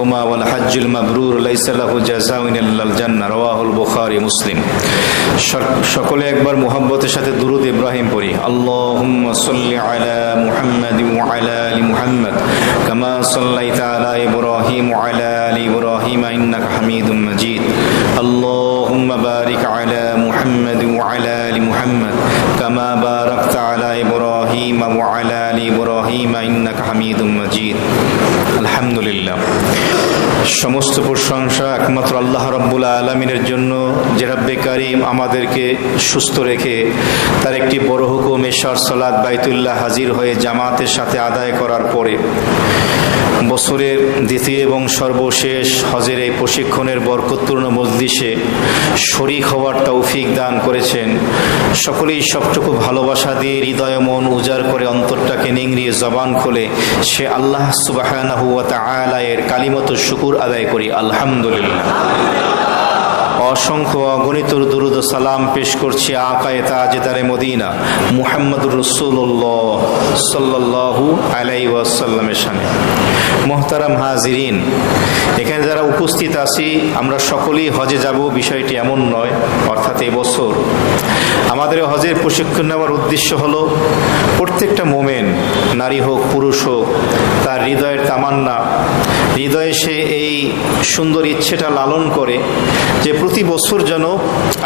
বাইনাহুমা ওয়াল হাজ্জুল মাবরুর লাইসা লাহু জাযাউন ইল্লাল জান্নাহ রাওয়াহুল বুখারী মুসলিম। সকলে একবার মুহাব্বতের সাথে দুরূদ ইব্রাহিম পড়ি। আল্লাহুম্মা সাল্লি আলা মুহাম্মাদিন ওয়া আলা আলি মুহাম্মাদ কামা সাল্লাইতা আলা ইব্রাহিম ওয়া আলা আলি ইব্রাহিম ইন্নাকা হামিদুম মাজিদ। আল্লাহুম্মা বারিক আলা মুহাম্মাদিন ওয়া আলা আলি মুহাম্মাদ কামা বারাকতা আলা ইব্রাহিম ওয়া আলা আলি ইব্রাহিম ইন্নাকা হামিদুম মাজিদ। আলহামদুলিল্লাহ, সমস্ত প্রশংসা একমাত্র আল্লাহ রাব্বুল আলামিনের জন্য, যে রব্বে কারীম আমাদেরকে সুস্থ রেখে তার একটি বড় হুকুম এশার সালাত বাইতুল্লাহ হাজির হয়ে জামাতের সাথে আদায় করার পরে বছরের দ্বিতীয় এবং সর্বশেষ হজের এই প্রশিক্ষণের বরকতপূর্ণ মজলিসে শরীক হওয়ার তৌফিক দান করেছেন। সকলেই সবটুকু ভালোবাসা দিয়ে হৃদয় মন উজাড় করে অন্তরটাকে নিংড়িয়ে জবান খুলে সে আল্লাহ সুবহানাহু ওয়া তাআলা এর কালিমত শুকর আদায় করি। আলহামদুলিল্লাহ। অসংখ্য অগণিত দুরূদ ও সালাম পেশ করছি আকায়ে তাজদারে মদিনা মুহাম্মদুর রাসূলুল্লাহ সাল্লাল্লাহু আলাইহি ওয়াসাল্লামের শানে। মুহতারাম হাজিরিন, এখানে যারা উপস্থিত আছি আমরা সকলেই হজে যাব বিষয়টি এমন নয়। অর্থাৎ এবছর আমাদের হজের প্রশিক্ষণ নেওয়ার উদ্দেশ্য হলো প্রত্যেকটা মোমেন, নারী হোক পুরুষ হোক, তার হৃদয়ের তামান্না, হৃদয়ে সে এই সুন্দর ইচ্ছেটা লালন করে যে প্রতি বছর যেন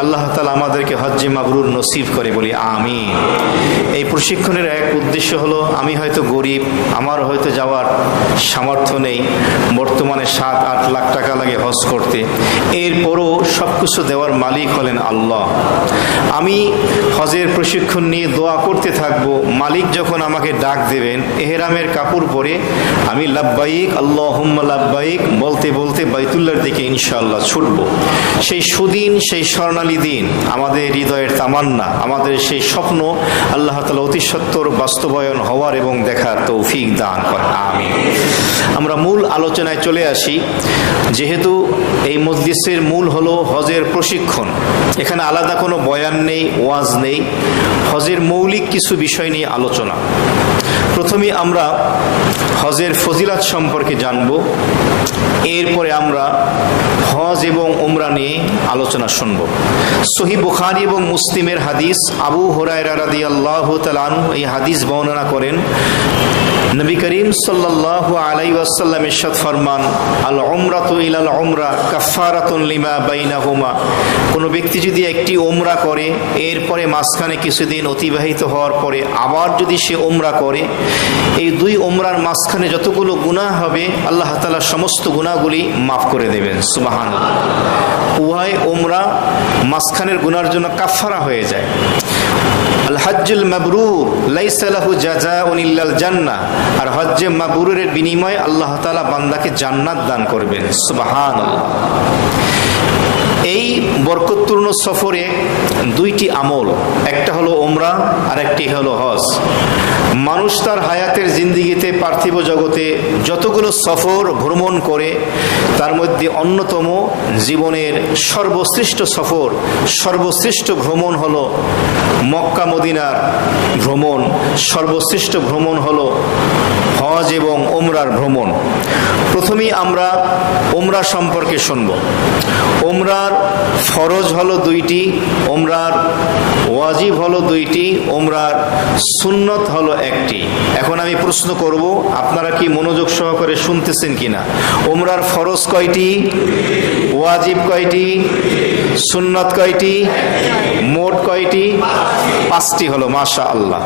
আল্লাহ তাআলা আমাদেরকে হজ্জে মাবরুর নসিব করে, বলি আমিন। এই প্রশিক্ষণের এক উদ্দেশ্য হলো, আমি হয়তো গরিব, আমার হয়তো যাওয়ার সামর্থ্য নেই, বর্তমানে 7-8 লাখ টাকা লাগে হজ করতে, এরপরও সব কিছু দেওয়ার মালিক হলেন আল্লাহ। আমি হজের প্রশিক্ষণ নিয়ে দোয়া করতে থাকবো, মালিক যখন আমাকে ডাক দেবেন এহরামের কাপড় পরে আমি লাব্বাইক আল্লাহুম্মা লাব্বাইক বলতে বলতে বাইতুল্লাহর দিকে ইনশাআল্লাহ ছুটব। সেই সুদিন, সেই স্বর্ণালী দিন, আমাদের হৃদয়ের তামান্না, আমাদের সেই স্বপ্ন আল্লাহ তাআলা অতি সত্বর বাস্তবায়ন হওয়ার এবং দেখার তৌফিক দান করেন, আমিন। আমরা মূল আলোচনায় চলে আসি। যেহেতু এই মজলিসের মূল হলো হজের প্রশিক্ষণ, এখানে আলাদা কোনো বয়ান নেই, ওয়াজ নেই, হজের মৌলিক কিছু বিষয় নিয়ে আলোচনা। প্রথমে আমরা হজের ফজিলাত সম্পর্কে জানব, এরপরে আমরা হজ এবং উমরা নিয়ে আলোচনা শুনব। সহিহ বুখারী এবং মুসলিমের হাদিস, আবু হুরায়রা রাদিয়াল্লাহু তাআলা আনহু এই হাদিস বর্ণনা করেন। নবী করিম সাল্লাল্লাহু আলাইহি ওয়াসাল্লাম ইরশাদ ফরমান, আল উমরাতু ইলাল উমরা কাফারাতুন লিমা বাইনাহুমা। কোনো ব্যক্তি যদি একটি উমরা করে, এরপরে মাঝখানে কিছুদিন অতিবাহিত হওয়ার পরে আবার যদি সে উমরা করে, এই দুই উমরার মাঝখানে যতগুলো গুনাহ হবে আল্লাহ তাআলা সমস্ত গুনাহগুলি মাফ করে দেবেন। সুবহানাল্লাহ। উভয় উমরা মাঝখানের গুনার জন্য কাফারা হয়ে যায়। আল হাজ্জুল মাবরুর লাইসা লাহু জাযাউন ইল্লাল জান্নাহ। আর হজ্জে মাবরুরের বিনিময়ে আল্লাহ তাআলা বান্দাকে জান্নাত দান করবেন। সুবহানাল্লাহ। এই বরকতপূর্ণ সফরে দুইটি আমল, একটা হলো উমরা আর একটি হলো হজ। মানুষ তার হায়াতের জিন্দিগিতে পার্থিব জগতে যতগুলো সফর ভ্রমণ করে তার মধ্যে অন্যতম জীবনের সর্বশ্রেষ্ঠ সফর, সর্বশ্রেষ্ঠ ভ্রমণ হলো মক্কা মদিনার ভ্রমণ, সর্বশ্রেষ্ঠ ভ্রমণ হলো হজ এবং উমরার ভ্রমণ। প্রথমেই আমরা উমরা সম্পর্কে শুনব। উমরার ফরজ হলো দুইটি, উমরার ওয়াজিব হলো দুইটি, উমরার সুন্নত হলো একটি। এখন আমি প্রশ্ন করব, আপনারা কি মনোযোগ সহকারে শুনতেছেন কিনা? উমরার ফরজ কয়টি? ওয়াজিব কয়টি? সুন্নত কয়টি? মোট কয়টি? 5টি হলো। মাশাআল্লাহ।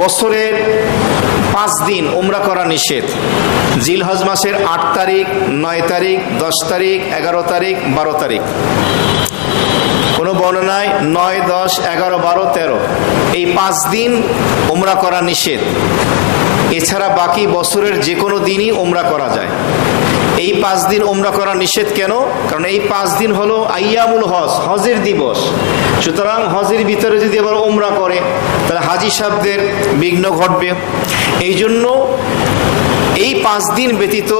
বছরের 5 দিন উমরা করা নিষেধ। জিলহজ মাসের 8 তারিখ, 9 তারিখ, 10 তারিখ, 11 তারিখ, 12 তারিখ। কোনো বর্ণনায় 9, 10, 11, 12, 13 এই 5 দিন উমরা করা নিষেধ। এছাড়া বাকি বছরের যে কোনো দিনই উমরা করা যায়। এই 5 দিন উমরা করা নিষেধ কেন? কারণ এই 5 দিন হলো আইয়ামুল হজ, হজের দিবস। সুতরাং হজের ভিতরে যদি আবার উমরা করে তাহলে হাজি সাহেবদের বিঘ্ন ঘটবে। এই জন্য এই 5 দিন ব্যতীত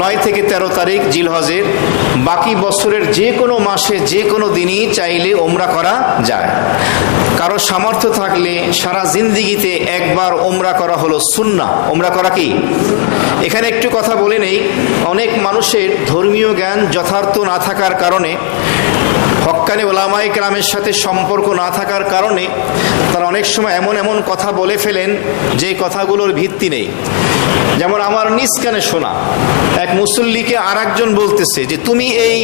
9 থেকে 13 তারিখ জিলহজের। বাকি বছরের যে কোনো মাসে যে কোনো দিনই চাইলে ওমরা করা যায়। কারো সামর্থ্য থাকলে সারা জিন্দিগিতে একবার ওমরা করা হলো সুন্নাহ। ওমরা করা কি? এখানে একটু কথা বলে নেই, অনেক মানুষের ধর্মীয় জ্ঞান যথার্থ না থাকার কারণে, হক্কানি ওলামায়ে কেরামের সাথে সম্পর্ক না থাকার কারণে তারা অনেক সময় এমন এমন কথা বলে ফেলেন যে কথাগুলোর ভিত্তি নেই। যেমন আমার নিজ কানে শোনা এক মুসল্লিকে আর একজন বলতেছে যে তুমি এই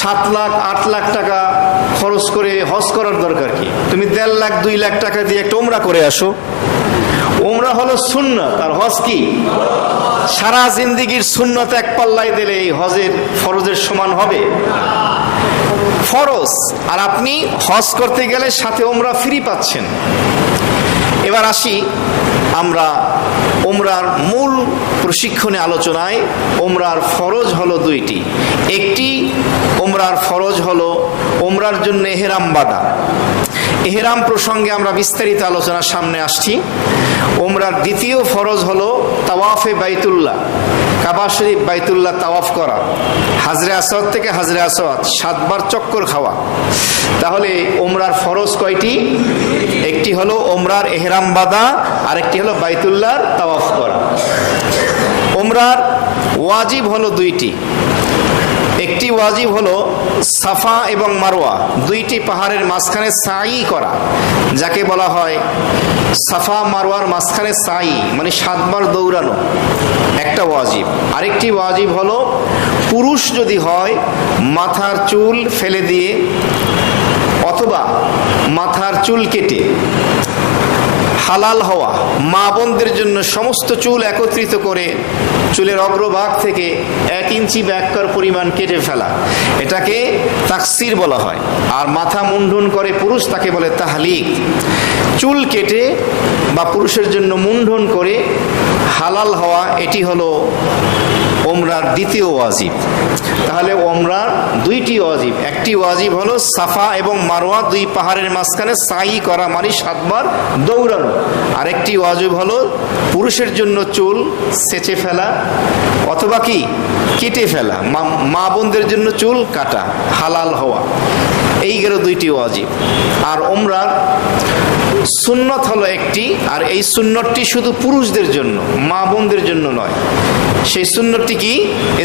7 লাখ 8 লাখ টাকা খরচ করে হজ করার দরকার কি? তুমি 1.5 লাখ 2 লাখ টাকা দিয়ে একটা ওমরা করে আসো। ওমরা হলো সুন্নাত, আর হজ কি? সারা জিন্দেগির সুন্নাত এক পাল্লায় দিলে এই হজের ফরজের সমান হবে? ফরজ। আর আপনি হজ করতে গেলে সাথে ওমরা ফ্রি পাচ্ছেন। এবার আসি আমরা ওমরার মূল প্রশিক্ষণে আলোচনায়। ওমরার ফরজ হলো 2টি। একটি ওমরার ফরজ হলো ওমরার জন্য এহরাম বাঁধা। এহরাম প্রসঙ্গে আমরা বিস্তারিত আলোচনার সামনে আসছি। ওমরার দ্বিতীয় ফরজ হলো তাওয়াফে বাইতুল্লাহ, কাবা শরীফ বাইতুল্লাহ তাওয়াফ করা, হাজরে আসওয়াদ থেকে হাজরে আসওয়াদ 7 বার চক্কর খাওয়া। তাহলে ওমরার ফরজ কয়টি? একটি হলো ওমরার এহরাম বাঁধা, আর একটি হলো বাইতুল্লাহর তাওয়াফ করা। ওমরার ওয়াজিব হলো 2টি। একটি ওয়াজিব হলো সাফা এবং মারওয়া 2টি পাহাড়ের মাঝখানে সাই করা, যাকে বলা হয় সাফা মারওয়ার মাঝখানে সাই, মানে 7 বার দৌড়ানো, একটা ওয়াজিব। আরেকটি ওয়াজিব হলো পুরুষ যদি হয় মাথার চুল ফেলে দিয়ে অথবা মাথার চুল কেটে হালাল হওয়া, মা বোনদের জন্য সমস্ত চুল একত্রিত করে চুলের অগ্রভাগ থেকে 1 ইঞ্চি ব্যাক্কর পরিমাণ কেটে ফেলা, এটাকে তাকসির বলা হয়। আর মাথা মুন্ডন করে পুরুষ, তাকে বলে তাহলিক। চুল কেটে বা পুরুষের জন্য মুন্ডন করে হালাল হওয়া, এটি হলো ওমরার দ্বিতীয় ওয়াজিব। তাহলে ওমরার 2টি ওয়াজিব। একটি ওয়াজিব হলো সাফা এবং মারওয়া 2 পাহাড়ের মাঝখানে সাই করা, মানে 7 বার দৌড়ানো। আরেকটি ওয়াজিব হলো পুরুষের জন্য চুল সেচে ফেলা অথবা কি কেটে ফেলা, মা বোনদের জন্য চুল কাটা, হালাল হওয়া। এই গেল 2টি ওয়াজিব। আর ওমরার সুন্নত হলো একটি, আর এই সুন্নতটি শুধু পুরুষদের জন্য, মা বোনদের জন্য নয়। সেই সুন্নতটি কি?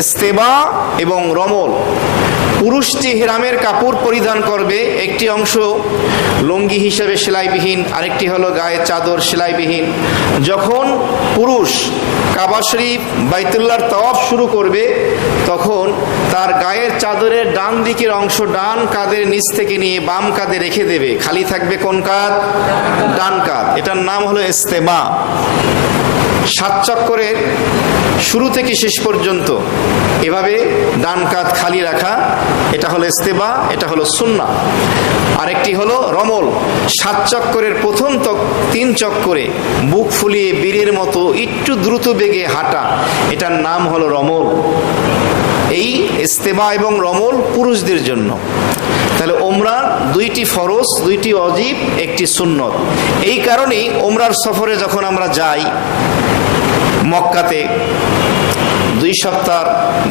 ইস্তেবা এবং রমল। পুরুষটি ইহরামের কাপড় পরিধান করবে, একটি অংশ লুঙ্গি হিসেবে সেলাইবিহীন, আরেকটি হলো গায়ে চাদর সেলাইবিহীন। যখন পুরুষ কাবা শরীফ বাইতুল্লাহর তাওয়াফ শুরু করবে, তখন তার গায়ের চাদরের ডান দিকের অংশ ডান কাঁধের নিচ থেকে নিয়ে বাম কাঁধে রেখে দেবে, খালি থাকবে কোন কাঁধ? ডান কাঁধ। এটার নাম হলো ইস্তেবা। 7 চক্করের শুরু থেকে শেষ পর্যন্ত এভাবে ডান কাঁধ খালি রাখা, এটা হলো ইস্তেবা, এটা হলো সুন্নাহ। আরেকটি হলো রমল। 7 চক্করের প্রথম 3 চক্করে বুক ফুলিয়ে বীরের মতো একটু দ্রুত বেগে হাঁটা, এটার নাম হলো রমল। এই ইস্তেবা এবং রমল পুরুষদের জন্য। তাহলে ওমরার 2টি ফরজ, 2টি ওয়াজিব, একটি সুন্নত। এই কারণেই ওমরার সফরে যখন আমরা যাই মক্কাতে, 2 সপ্তাহ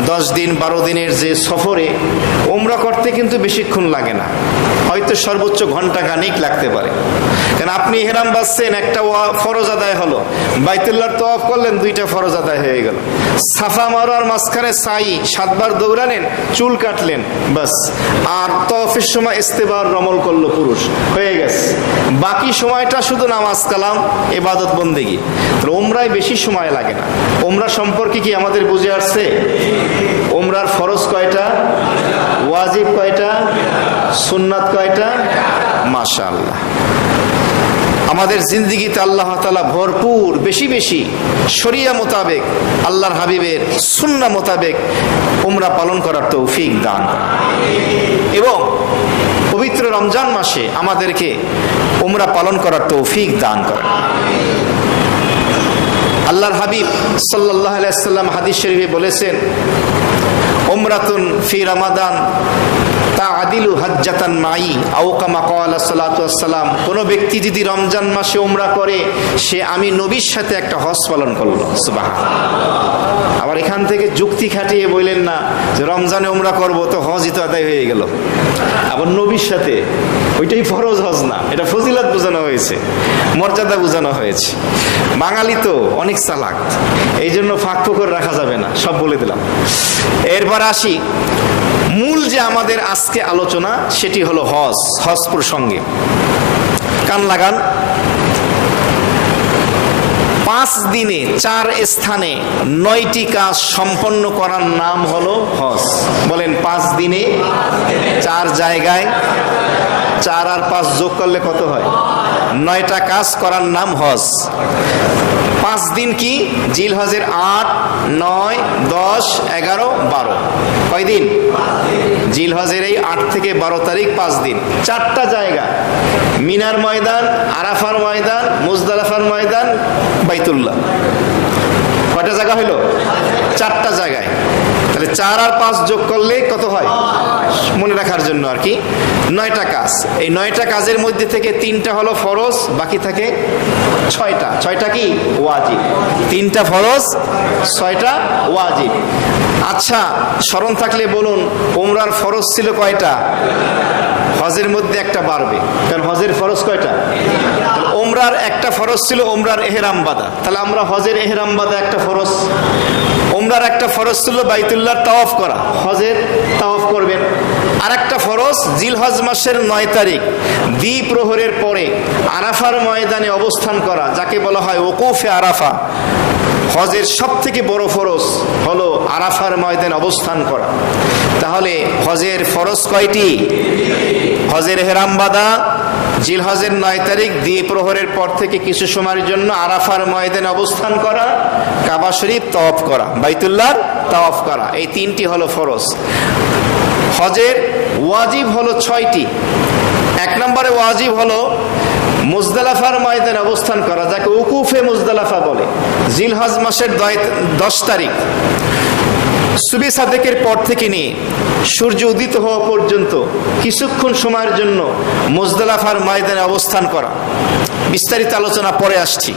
10 দিন 12 দিনের যে সফরে, ওমরা করতে কিন্তু বেশিক্ষণ লাগে না, হয়তো সর্বোচ্চ ঘন্টা খানিক লাগতে পারে। কারণ আপনি ইহরাম বাঁধছেন, একটা ফরজ আদায় হলো, বাইতুল্লাহর তাওয়াফ করলেন, 2টা ফরজ আদায় হয়ে গেল। সাফা মারওয়ার মাঝখানে সাই 7 বার দৌড়ালেন, চুল কাটলেন, বাস। আর তাওয়াফের সময় ইস্তেবার রমল করলো পুরুষ, হয়ে গেছে। বাকি সময়টা শুধু নামাজ কালাম, ইবাদত বন্দেগী। ওমরায় বেশি সময় লাগে না। ওমরা সম্পর্কে কি আমাদের বুঝে আসছে? ওমরার ফরজ কয়টা? ওয়াজিব কয়টা? সুন্নাত কয়টা? মাশাআল্লাহ। আমাদের জিন্দেগিতে আল্লাহ তাআলা ভরপুর বেশি বেশি শরিয়া মোতাবেক, আল্লাহর হাবিবের সুন্নাহ মোতাবেক উমরা পালন করার তৌফিক দান করেন, এবং পবিত্র রমজান মাসে আমাদেরকে উমরা পালন করার তৌফিক দান করেন। আল্লাহর হাবিব সাল্লাল্লাহু আলাইহি ওয়াসাল্লাম হাদিস শরীফে বলেছেন, উমরাতুন ফি রমাদান তাআদিলু হাজ্জাতান মাই, আও কামা ক্বালা সাল্লাল্লাহু আলাইহি ওয়াসাল্লাম। কোন ব্যক্তি যদি রমজান মাসে উমরা করে, সে আমি নবীর সাথে একটা হজ পালন করলো। সুবহানাল্লাহ। আবার এখান এখান থেকে যুক্তি খাটিয়ে বললেন না যে রমজানে উমরা করব, তো হজই তো আদায় হয়ে গেল। আবার নবীর সাথে ওইটাই ফরজ হজ না, এটা ফজিলত বোঝানো হয়েছে, মর্যাদা বোঝানো হয়েছে। বাঙালি তো অনেক চালাক, এই জন্য ফাঁক করে রাখা যাবে না, সব বলে দিলাম। এরপর আসি মূল যে আমাদের আজকে আলোচনা, সেটি হলো হজ। হজ প্রসঙ্গে কান লাগান। 5 দিনে 4 স্থানে 9টি কাজ সম্পন্ন করার নাম হলো হজ। বলেন, 5 দিনে 4 জায়গায় 4 আর 5 যোগ করলে কত হয়? 9টা কাজ করার নাম হজ। 5 দিন কি? জিলহজের 8, 9, 10, 11, 12। কয় দিন? জিলহজের এই 8 থেকে 12 তারিখ 5 দিন। 4টা জায়গা, মিনার ময়দান, আরাফার ময়দান, মুজদালিফার ময়দান, বাইতুল্লাহ। কয়টা জায়গা হইল? 4টা জায়গায়। তাহলে 4 আর 5 যোগ করলে কত হয়? মনে রাখার জন্য আর কি, 9টা কাজ। এই 9টা কাজের মধ্যে থেকে 3টা হলো ফরজ, বাকি থাকে 6টা। 6টা কি? ওয়াজিব। 3টা ফরজ, 6টা ওয়াজিব। আচ্ছা, স্মরণ থাকলে বলুন, উমরার ফরজ ছিল কয়টা? হজের মধ্যে একটা বাড়বে, কারণ হজের ফরজ কয়টা? উমরার একটা ফরজ ছিল উমরার এহরাম বাঁধা, তাহলে আমরা হজের এহরাম বাঁধা একটা ফরজ। উমরার একটা ফরজ ছিল বাইতুল্লাহ তাওয়াফ করা, হজের তাওয়াফ করবেন। আর একটা ফরজ জিলহজ মাসের 9 তারিখ দ্বিপ্রহরের পরে আরাফার ময়দানে অবস্থান করা, যাকে বলা হয় ওকুফে আরাফা। হজের সব থেকে বড় ফরজ হলো আরাফার ময়দানে অবস্থান করা। তাহলে হজের ফরজ কয়টি? হজের এহরাম বাঁধা, জিলহজের 9 তারিখ দ্বিপ্রহরের পর থেকে কিছু সময়ের জন্য আরাফার ময়দানে অবস্থান করা, কাবা শরীফ তাওয়াফ করা, বাইতুল্লাহ তাওয়াফ করা, এই 3টি হলো ফরজ। হজের ওয়াজিব হলো 6টি। 1 নম্বরে ওয়াজিব হলো মুজদালিফার ময়দানে অবস্থান করা, যাকে উকুফে মুজদালিফা বলে। জিলহজ মাসের 10 তারিখ সুবহ সাদেকের পর থেকে নিয়ে সূর্য উদিত হওয়া পর্যন্ত কিছুক্ষণ সময়ের জন্য মুজদালিফার ময়দানে অবস্থান করা। বিস্তারিত আলোচনা পরে আসছি।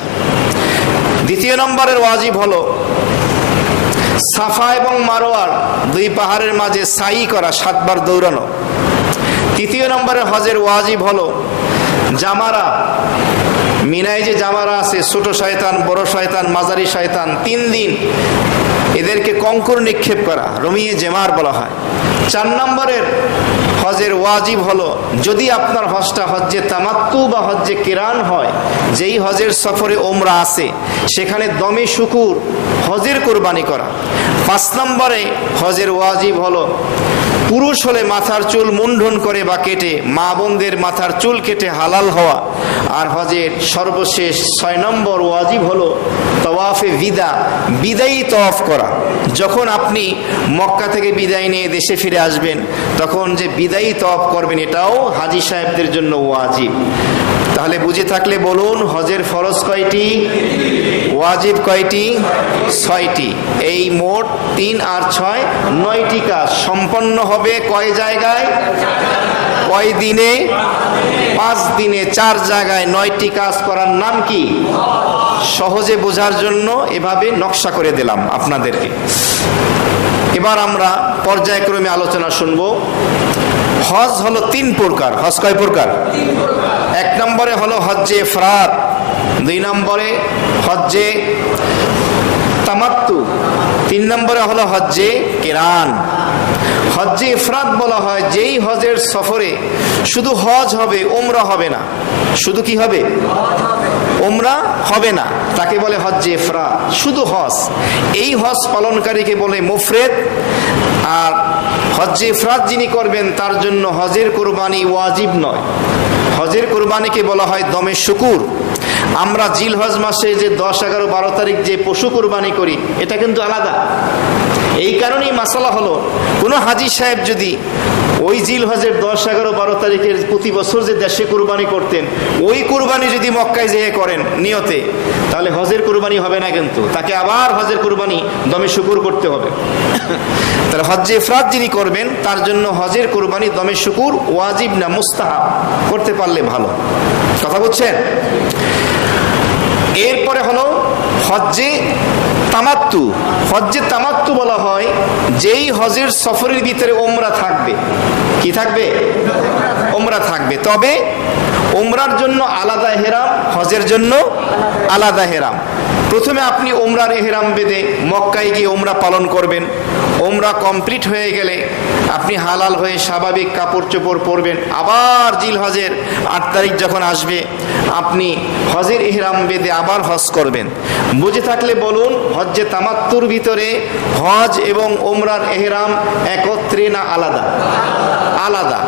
2 নম্বরের ওয়াজিব হলো সাফা এবং মারওয়ার 2 পাহাড়ের মাঝে সাই করা, 7 বার দৌড়ানো। 3 নম্বরের হজের ওয়াজিব হলো জামারা, মিনায় যে জামারা আছে, ছোট শয়তান, বড় শয়তান, মাঝারি শয়তান, 3 দিন এদেরকে কঙ্কর নিক্ষেপ করা, রমিয়ে জেমার বলা হয়। 4 নম্বরের হজের ওয়াজিব হলো, যদি আপনার হজটা হজ্জে তামাত্তু বা হজ্জে কিরান হয়, যেই হজের সফরে ওমরা আছে, সেখানে দমে শুকুর হজের কোরবানি করা। 5 নম্বরে হজের ওয়াজিব হলো পুরুষ হলে মাথার চুল মুন্ডন করে বা কেটে, মা বোনদের মাথার চুল কেটে হালাল হওয়া। আর হজের সর্বশেষ 6 নম্বর ওয়াজিব হলো তাওয়াফে বিদা, বিদায়ী তাওয়াফ করা। যখন আপনি মক্কা থেকে বিদায় নিয়ে দেশে ফিরে আসবেন, তখন যে বিদায়ী তাওয়াফ করবেন, এটাও হাজী সাহেবদের জন্য ওয়াজিব। তাহলে বুঝে থাকলে বলুন, হজের ফরজ কয়টি? ওয়াজিব কয়টি? 6টি। এই মোট 3 আর 6 9টি কাজ সম্পন্ন হবে কয় জায়গায়? কয় দিনে? 5 দিনে 4 জায়গায় 9টি কাজ করার নাম কি? সহজে বোঝার জন্য এভাবে নকশা করে দিলাম আপনাদেরকে। এবার আমরা পর্যায়ক্রমে আলোচনা শুনব। হজ হলো 3 প্রকার। হজ কয় প্রকার? 1 নম্বরে হলো হজ্জে ইফরাদ, 2 নম্বরে হজ্জে তামাত্তু, 3 নম্বরে হলো হজ্জে কিরান। হজ্জে ইফরাদ বলা হয় যেই হজের সফরে শুধু হজ হবে, উমরা হবে না। শুধু কি হবে? উমরা হবে না, তাকে বলে হজ্জে ইফরাদ, শুধু হজ। এই হজ পালনকারীকে বলে মুফরিদ। আর হজ্জে ইফরাদ যিনি করবেন, তার জন্য হজের কোরবানি ওয়াজিব নয়। হজের কোরবানিকে বলা হয় দমে শুকুর। আমরা জিলহজ মাসে যে 10, 11, 12 তারিখ যে পশু কোরবানি করি, এটা কিন্তু আলাদা। এই কারণেই মাসালা হলো, কোনো হাজী সাহেব যদি ওই জিলহজের 10, 11, 12 তারিখের প্রতি বছর যে দেশে কোরবানি করতেন, ওই কোরবানি যদি মক্কায় যেয়ে করেন নিয়তে, তাহলে হজের কোরবানি হবে না, কিন্তু তাকে আবার হজের কোরবানি দমে শুকুর করতে হবে। তাহলে হজ্জে ইফরাদ যিনি করবেন, তার জন্য হজের কোরবানি দমে শুকুর ওয়াজিব না, মুস্তাহাব, করতে পারলে ভালো। কথা বুঝছেন? এরপরে হলো হজ্জে তামাত্তু, হজ্জে তামাত্তু বলা হয় যেই হজের সফরের ভিতরে ওমরা থাকবে। কি থাকবে? ওমরা থাকবে। তবে ওমরার জন্য আলাদা এহরাম, হজের জন্য আলাদা এহরাম। প্রথমে আপনি ওমরার এহরাম বেঁধে মক্কায় গিয়ে ওমরা পালন করবেন। ওমরা কমপ্লিট হয়ে গেলে আপনি হালাল হয়ে স্বাভাবিক কাপড় চোপড় পরবেন। আবার জিলহজের 8 তারিখ যখন আসবে আপনি হজের এহরাম বেঁধে আবার হজ করবেন। বুঝে থাকলে বলুন, হজ্জে তামাত্তুর ভিতরে হজ এবং ওমরার এহরাম একত্রে না আলাদা? আলাদা।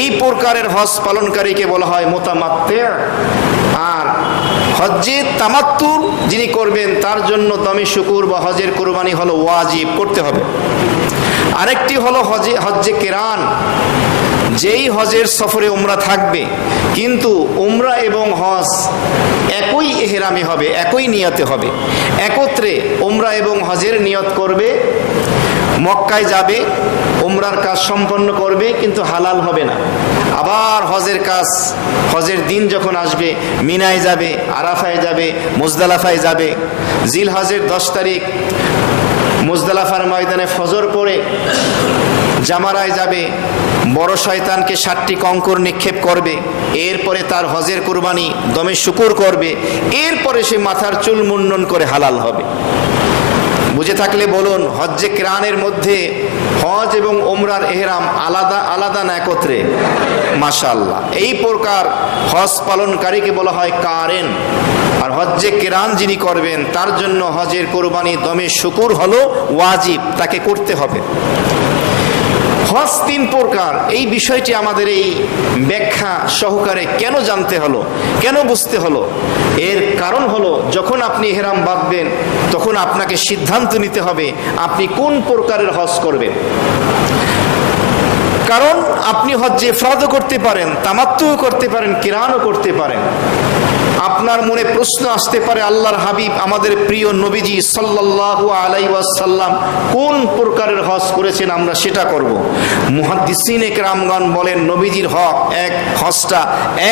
এই প্রকারের হজ পালনকারীকে বলা হয় মুতামাত্তি। আর হজ্জে তামাত্তুর যিনি করবেন তার জন্য দমে শুকুর বা হজের কুরবানি হলো ওয়াজিব, করতে হবে। আরেকটি হলো হজ্জে কিরান, যেই হজের সফরে উমরা থাকবে কিন্তু উমরা এবং হজ একই এহরামে হবে, একই নিয়তে হবে, একত্রে উমরা এবং হজের নিয়ত করবে। মক্কায় যাবে, উমরার কাজ সম্পন্ন করবে, কিন্তু হালাল হবে না। আবার হজের কাজ, হজের দিন যখন আসবে মিনায় যাবে, আরাফায় যাবে, মুজদালাফায় যাবে। জিলহজের 10 তারিখ মুজদালাফার ময়দানে ফজর পড়ে জামারায় যাবে, বড় শয়তানকে 7টি কঙ্কর নিক্ষেপ করবে। এরপরে তার হজের কুরবানি দমে শুকুর করবে। এরপরে সে মাথার চুল মুন্ডন করে হালাল হবে। বুঝে থাকলে বলুন, হজ্জে কিরানের মধ্যে হজ এবং ওমরার এহরাম আলাদা আলাদা না একত্রে? মাশাআল্লাহ। এই প্রকার হজ পালনকারীকে বলা হয় কারেন। আর হজ্জে কিরান যিনি করবেন তার জন্য হজের কুরবানি দমে শুকুর হলো ওয়াজিব, তাকে করতে হবে। হজ 3 প্রকার। এই বিষয়টি আমাদের এই ব্যাখ্যা সহকারে কেন জানতে হলো, কেন বুঝতে হলো? এর কারণ হলো, যখন আপনি ইহরাম বাঁধবেন তখন আপনাকে সিদ্ধান্ত নিতে হবে আপনি কোন প্রকারের হজ করবেন। কারণ আপনি হজ্জে ইফরাদও করতে পারেন, তামাত্তুও করতে পারেন, কিরানও করতে পারেন। আপনার মনে প্রশ্ন আসতে পারে, আল্লাহর হাবিব আমাদের প্রিয় নবীজি সাল্লাল্লাহু আলাইহি ওয়াসাল্লাম কোন প্রকারের হজ করেছেন, আমরা সেটা করব। মুহাদ্দিসিনে কেরামগণ বলেন, নবীজির হজটা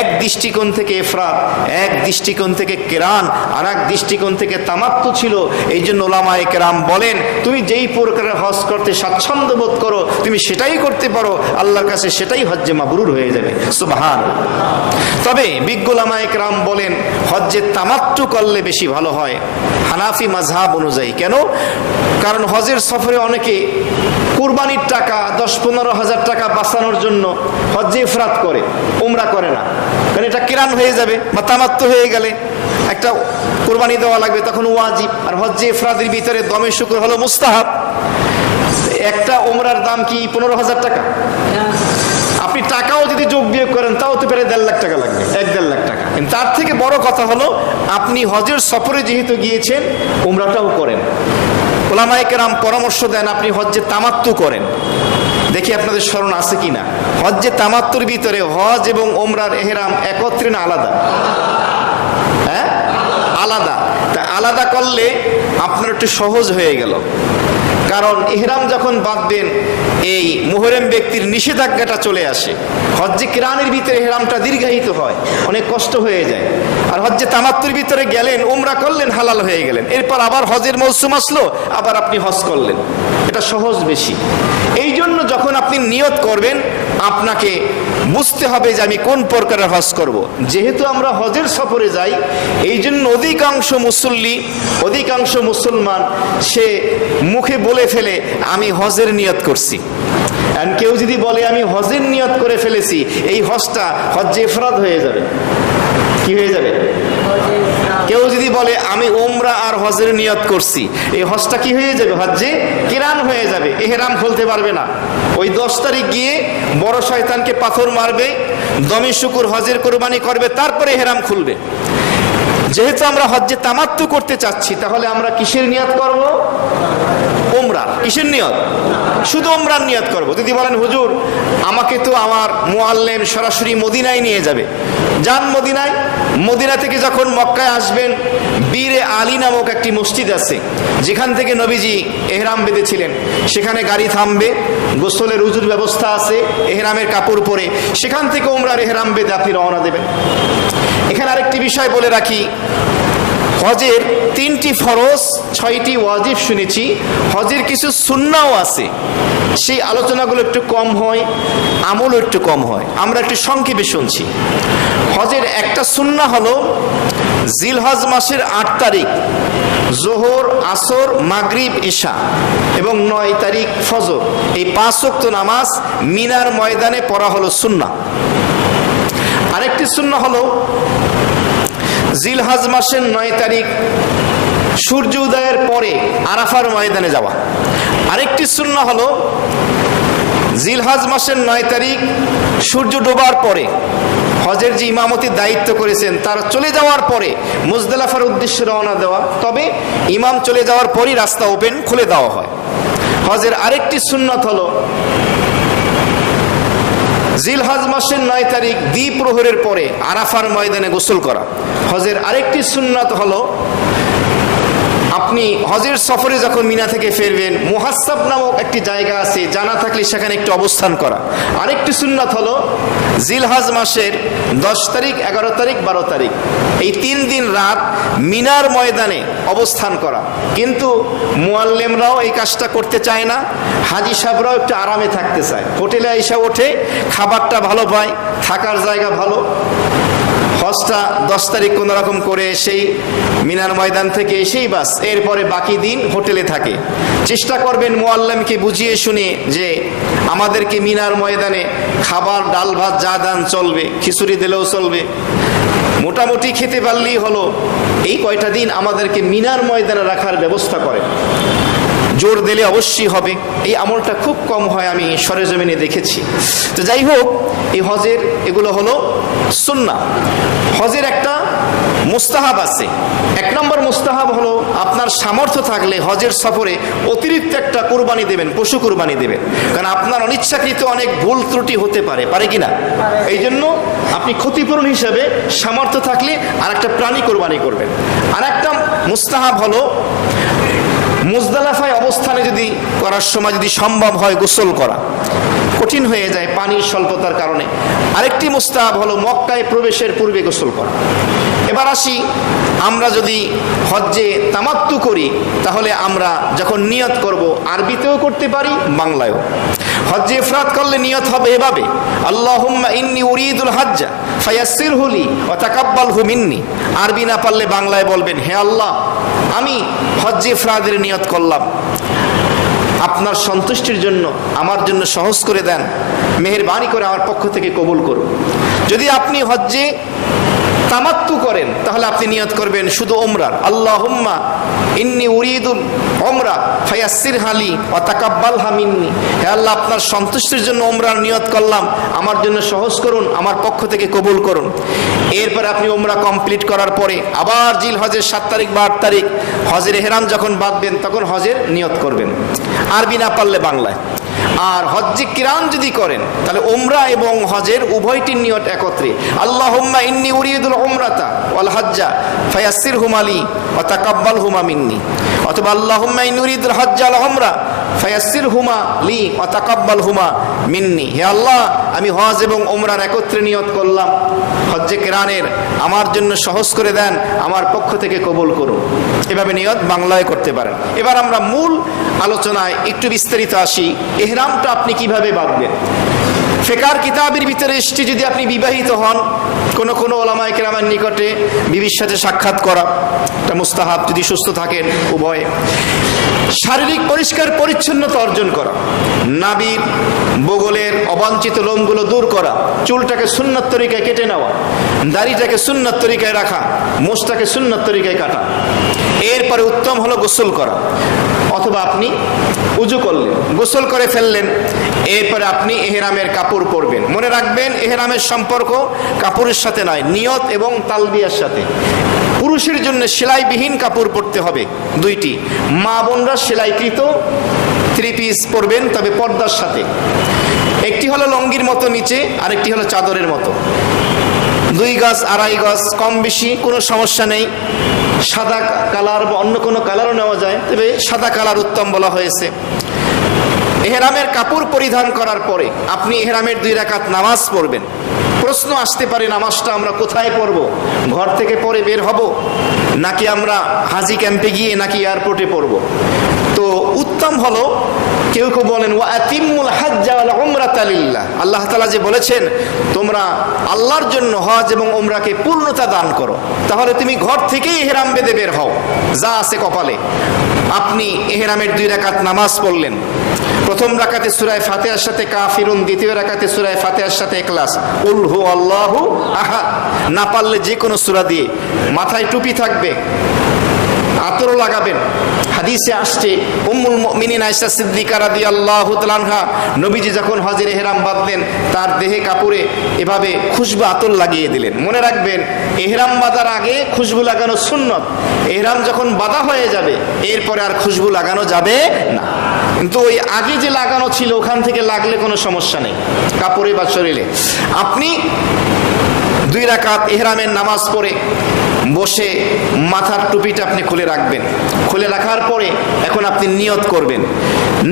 এক দৃষ্টিকোণ থেকে ইফরাদ, এক দৃষ্টিকোণ থেকে কিরান, আর এক দৃষ্টিকোণ থেকে তামাত্তু ছিল। এই জন্য উলামায়ে কেরাম বলেন, তুমি যেই প্রকারের হজ করতে স্বাচ্ছন্দ্য বোধ করো তুমি সেটাই করতে পারো, আল্লাহর কাছে সেটাই হজ্জে মাবরুর হয়ে যাবে। সুবহানাল্লাহ। তবে বিজ্ঞ উলামায়ে কেরাম বলেন, হজ্জে তামাত্তু করলে বেশি ভালো হয় হানাফি মাযহাব অনুযায়ী। কেন? কারণ হজের সফরে অনেকে কুরবানির টাকা 10-15 হাজার টাকা বাঁচানোর জন্য হজ্জে ইফরাদ করে, উমরা করে না। কারণ এটা কিরান হয়ে যাবে বা তামাত্তু হয়ে গেলে একটা কুরবানি দেওয়া লাগবে, তখন ওয়াজিব। আর হজ্জে ইফরাদের ভিতরে দমে শুকুর হলো মুস্তাহাব। একটা উমরার দাম কি 15,000 টাকা? আপনি টাকাও যদি যোগ বিয়োগ করেন তাও তো প্রায় 1.5 লাখ টাকা লাগবে, 1-1.5 লাখ টাকা। কিন্তু তার থেকে বড় কথা হলো, আপনি হজের সফরে যেহেতু গিয়েছেন উমরাটাও করেন। উলামায়ে কেরাম পরামর্শ দেন আপনি হজ্জে তামাত্তু করেন। দেখি আপনাদের স্মরণ আছে কিনা। হজ্জে তামাত্তুর ভিতরে হজ এবং উমরার এহরাম একত্রে না আলাদা? হ্যাঁ, আলাদা। তা আলাদা করলে আপনার একটু সহজ হয়ে গেল। কারণ ইহরাম যখন বাঁধবেন এই মুহরম ব্যক্তির নিষেধাজ্ঞাটা চলে আসে। হজ্জে কিরানের ভিতরে ইহরামটা দীর্ঘায়িত হয়, অনেক কষ্ট হয়ে যায়। আর হজ্জে তামাত্তুর ভিতরে গেলেন, উমরা করলেন, হালাল হয়ে গেলেন। এরপর আবার হজের মৌসুম আসলো, আবার আপনি হজ করলেন। এটা সহজ বেশি। এই জন্য যখন আপনি নিয়ত করবেন আপনাকে বুঝতে হবে যে আমি কোন প্রকারের হজ করব। যেহেতু আমরা হজের সফরে যাই, এই জন্য অধিকাংশ মুসলমান সে মুখে বলে ফেলে আমি হজের নিয়ত করছি। আর কেউ যদি বলে আমি হজের নিয়ত করে ফেলেছি, এই হজটা হজ্জে ইফরাদ হয়ে যাবে। কি হয়ে যাবে? কেউ যদি বলে আমি উমরা আর হজের নিয়ত করছি, এই হজটা কি হয়ে যাবে? হজ্জে কিরান হয়ে যাবে। ইহরাম খুলতে পারবে না। ওই 10 তারিখ গিয়ে বড় শয়তানকে পাথর মারবে, দমে শুকুর হজের কুরবানি করবে, তারপরে ইহরাম খুলবে। যেহেতু আমরা হজ্জে তামাত্তু করতে চাচ্ছি, তাহলে আমরা কিসের নিয়ত করব? উমরা। কিসের নিয়ত? শুধু উমরার নিয়ত করব। যদি বলেন হুজুর আমাকে তো আমার মুআল্লিম সরাসরি মদিনায় নিয়ে যাবে, যান মদিনায়। মদিনা থেকে যখন মক্কায় আসবেন, বীরে আলী নামক একটি মসজিদ আছে, যেখান থেকে নবীজি এহরাম বেঁধেছিলেন। সেখানে গাড়ি থামবে, গোসলের উজুর ব্যবস্থা আছে, এহরামের কাপড় পরে সেখান থেকে উমরার এহরাম বেঁধে আপনি রওনা দেবেন। এখানে আরেকটি বিষয় বলে রাখি, হজের 3টি ফরজ 6টি ওয়াজিব শুনেছি, হজের কিছু সুন্নাও আছে, সেই আলোচনাগুলো একটু কম হয়, আমলও একটু কম হয়, আমরা একটু সংক্ষেপে শুনছি। হজের একটা সুন্নাহ হলো জিলহজ মাসের 8 তারিখ জোহর, আসর, মাগরিব, ইশা এবং 9 তারিখ ফজর, এই 5 ওয়াক্ত নামাজ মিনার ময়দানে পড়া হলো সুন্নাহ। আরেকটি সুন্নাহ হলো জিলহজ মাসের 9 তারিখ সূর্য উদয়ের পরে আরাফার ময়দানে যাওয়া। আরেকটি সুন্নাহ হলো জিলহজ মাসের 9 তারিখ সূর্য ডোবার পরে হজের যে ইমামতির দায়িত্ব করেছেন তার চলে যাওয়ার পরে মুজদালিফার উদ্দেশ্যে রওনা দেওয়া, তবে ইমাম চলে যাওয়ার পরই রাস্তা ওপেন খুলে দেওয়া হয়। হজের আরেকটি সুন্নাত হলো জিলহজ মাসের 9 তারিখ দ্বীপ প্রহরের পরে আরাফার ময়দানে গোসল করা। হজের আরেকটি সুন্নাত হলো আপনি হজের সফরে যখন মিনা থেকে ফিরবেন মুহাসসাব নামক একটি জায়গা আছে, জানা থাকলে সেখানে একটু অবস্থান করা। আরেকটি সুন্নাত হলো জিলহজ মাসের 10 তারিখ, 11 তারিখ, 12 তারিখ এই 3 দিন রাত মিনার ময়দানে অবস্থান করা। কিন্তু মুআল্লিমরাও এই কাজটা করতে চায় না, হাজি সাহেবরাও একটু আরামে থাকতে চায়, হোটেলে এসে ওঠে, খাবারটা ভালো পায়, থাকার জায়গা ভালো, হজটা 10 তারিখ কোন রকম করে সেই মিনার ময়দান থেকে এসেই বাস, এরপরে বাকি দিন হোটেলে থাকে। চেষ্টা করবেন মুআল্লিমকে বুঝিয়ে শুনে যে আমাদেরকে মিনার ময়দানে খাবার, ডাল ভাত যা দান চলবে, খিচুড়ি দিলেও চলবে, মোটামুটি খেতে পারলেই হলো, এই কয়টা দিন আমাদেরকে মিনার ময়দানে রাখার ব্যবস্থা করেন। জোর দিলে অবশ্যই হবে, এই আমলটা খুব কম হয়, আমি সরেজমিনে দেখেছি। তো যাই হোক, এই হজের এগুলো হলো সুন্নাহ। হজের একটা মুস্তাহাব আছে। 1 নম্বর মুস্তাহাব হলো আপনার সামর্থ্য থাকলে হজের সফরে অতিরিক্ত একটা কুরবানি দেবেন, পশু কুরবানি দেবেন, কারণ আপনার অনিচ্ছাকৃত অনেক ভুল ত্রুটি হতে পারে, পারে কিনা? এই জন্য আপনি ক্ষতিপূরণ হিসেবে সামর্থ্য থাকলে আর একটা প্রাণী কুরবানি করবেন। আর একটা মুস্তাহাব হলো মুজদালিফায় অবস্থানে যদি করার সময় যদি সম্ভব হয় গোসল করা, কঠিন হয়ে যায় পানির স্বল্পতার কারণে। আরেকটি মুস্তাহাব হলো মক্কায় প্রবেশের পূর্বে গোসল করা। এবার আসি, আমরা যদি হজ্জে তামাত্তু করি তাহলে আমরা যখন নিয়ত করব আরবিতেও করতে পারি, বাংলায়ও। হজ্জে ইফরাদ করলে নিয়ত হবে এভাবে: আল্লাহুম্মা ইন্নী উরিদুল হজ্জা ফায়াসসিরহু লি ওয়া তাকাব্বালহু মিন্নি। আরবি না পারলে বাংলায় বলবেন, হে আল্লাহ, আমি হজ্জে ইফরাদের নিয়ত করলাম, আপনার সন্তুষ্টির জন্য আমার জন্য সহজ করে দেন, মেহেরবানি করে আমার পক্ষ থেকে কবুল করুন। যদি আপনি হজ্জে তামাত্তু করেন তাহলে আপনি নিয়ত করবেন শুধু ওমরার, আল্লাহুম্মা ইন্নী উরিদুল ওমরা ফায়াসসিরহা লি ওয়া তাকাব্বালহা মিন্নি। হে আল্লাহ, আপনার সন্তুষ্টির জন্য ওমরার নিয়ত করলাম, আমার জন্য সহজ করুন, আমার পক্ষ থেকে কবুল করুন। এরপর আপনি ওমরা কমপ্লিট করার পরে আবার জিলহজের 7 তারিখ বা 8 তারিখ হজের ইহরাম যখন বাঁধবেন তখন হজের নিয়ত করবেন, আরবি না পারলে বাংলায়। আর হজ্জে কিরান যদি করেন তাহলে ওমরা এবং হজের উভয়টির নিয়ত একত্রে, আল্লাহুম্মা ইন্নী উরিদুল উমরাতা ওয়াল হজ্জা ফায়াসসিরহুমা লি ওয়া তাকাব্বালহুমা মিন্নি, অথবা আল্লাহুম্মা ইন্নী উরিদুল হজ্জা ওয়াল উমরা ফায়াসসিরহুমা লি ওয়া তাকাব্বালহুমা মিন্নি। হে আল্লাহ, আমি হজ এবং ওমরার একত্রে নিয়ত করলাম, হজ্জে কিরানের আমার জন্য সহজ করে দেন, আমার পক্ষ থেকে কবুল করুন। এভাবে নিয়ত বাংলায় করতে পারেন। এবার আমরা মূল আলোচনায় একটু বিস্তারিত আসি। ইহরামটা আপনি কিভাবে বাঁধবেন? ফিকহের কিতাবের ভিতরে এসেছে, যদি আপনি বিবাহিত হন, কোন ওলামায়ে কেরামের নিকটে বিবির সাথে সাক্ষাৎ করা এটা মুস্তাহাব, যদি সুস্থ থাকেন উভয়ে। শারীরিক পরিষ্কার পরিচ্ছন্নতা অর্জন করা, নাভির বগলের অবাঞ্ছিত লোমগুলো দূর করা, চুলটাকে সুন্নাত তরিকায় কেটে নেওয়া, দাড়িটাকে সুন্নাত তরিকায় রাখা, মোছটাকে সুন্নাত তরিকায় কাটা। এরপরে উত্তম হলো গোসল করা, অথবা আপনি উজু করলেন, গোসল করে ফেললেন, এরপরে আপনি ইহরামের কাপড় পরবেন। মনে রাখবেন, ইহরামের সম্পর্ক কাপড়ের সাথে নয়, নিয়ত এবং তালবিয়ার সাথে। পুরুষের জন্য সেলাইবিহীন কাপড় পরতে হবে 2টি, মা বোনরা সেলাইকৃত 3 পিস পরবেন, তবে পর্দার সাথে। একটি হলো লঙ্গির মতো নিচে, আরেকটি হলো চাদরের মতো। 2 গজ 2.5 গজ, কম বেশি কোনো সমস্যা নেই। সাদা কালার বা অন্য কোনো কালারও নেওয়া যায়, তবে সাদা কালার উত্তম বলা হয়েছে। ইহরামের কাপড় পরিধান করার পরে আপনি ইহরামের 2 রাকাত নামাজ পড়বেন। প্রশ্ন আসতে পারে নামাজটা আমরা কোথায় পড়ব, ঘর থেকে পরে বের হব নাকি আমরা হাজি ক্যাম্পে গিয়ে নাকি এয়ারপোর্টে পড়ব। তো উত্তম হলো, কেউ কেউ বলেন ওয়া আতিমুল হাজ্জা ওয়াল উমরাতা লিল্লাহ, আল্লাহ তাআলা যে বলেছেন তোমরা আল্লাহর জন্য হজ এবং উমরাকে পূর্ণতা দান করো, তাহলে তুমি ঘর থেকেই ইহরাম বেঁধে বের হও, যা আছে কপালে। আপনি ইহরামের 2 রাকাত নামাজ পড়লেন, প্রথম রাকাতে সূরা ফাতিহার সাথে কাফিরুন, দ্বিতীয় রাকাতে সূরা ফাতিহার সাথে ইখলাস, কুল হু আল্লাহু আহাদ। না পারলে যে কোনো সূরা দিয়ে, মাথায় টুপি থাকবে, আতরও লাগাবেন। হাদিসে আসছে উম্মুল মুমিনিন আয়েশা সিদ্দিকা রাদিয়াল্লাহু তাআলা আনহা নবীজি যখন হজের ইহরাম বাঁধলেন তার দেহে কাপড়ে এভাবে খুশবু আতর লাগিয়ে দিলেন। মনে রাখবেন, ইহরাম বাঁধার আগে খুশবু লাগানো সুন্নত, ইহরাম যখন বাঁধা হয়ে যাবে এরপরে আর খুশবু লাগানো যাবে না। কিন্তু ওই আগে যে লাগানো ছিল ওখান থেকে লাগলে কোনো সমস্যা নেই, কাপড়ে বা শরীরে। আপনি 2 রাকাত ইহরামের নামাজ পড়ে বসে মাথার টুপিটা আপনি খুলে রাখবেন। খুলে রাখার পরে এখন আপনি নিয়ত করবেন।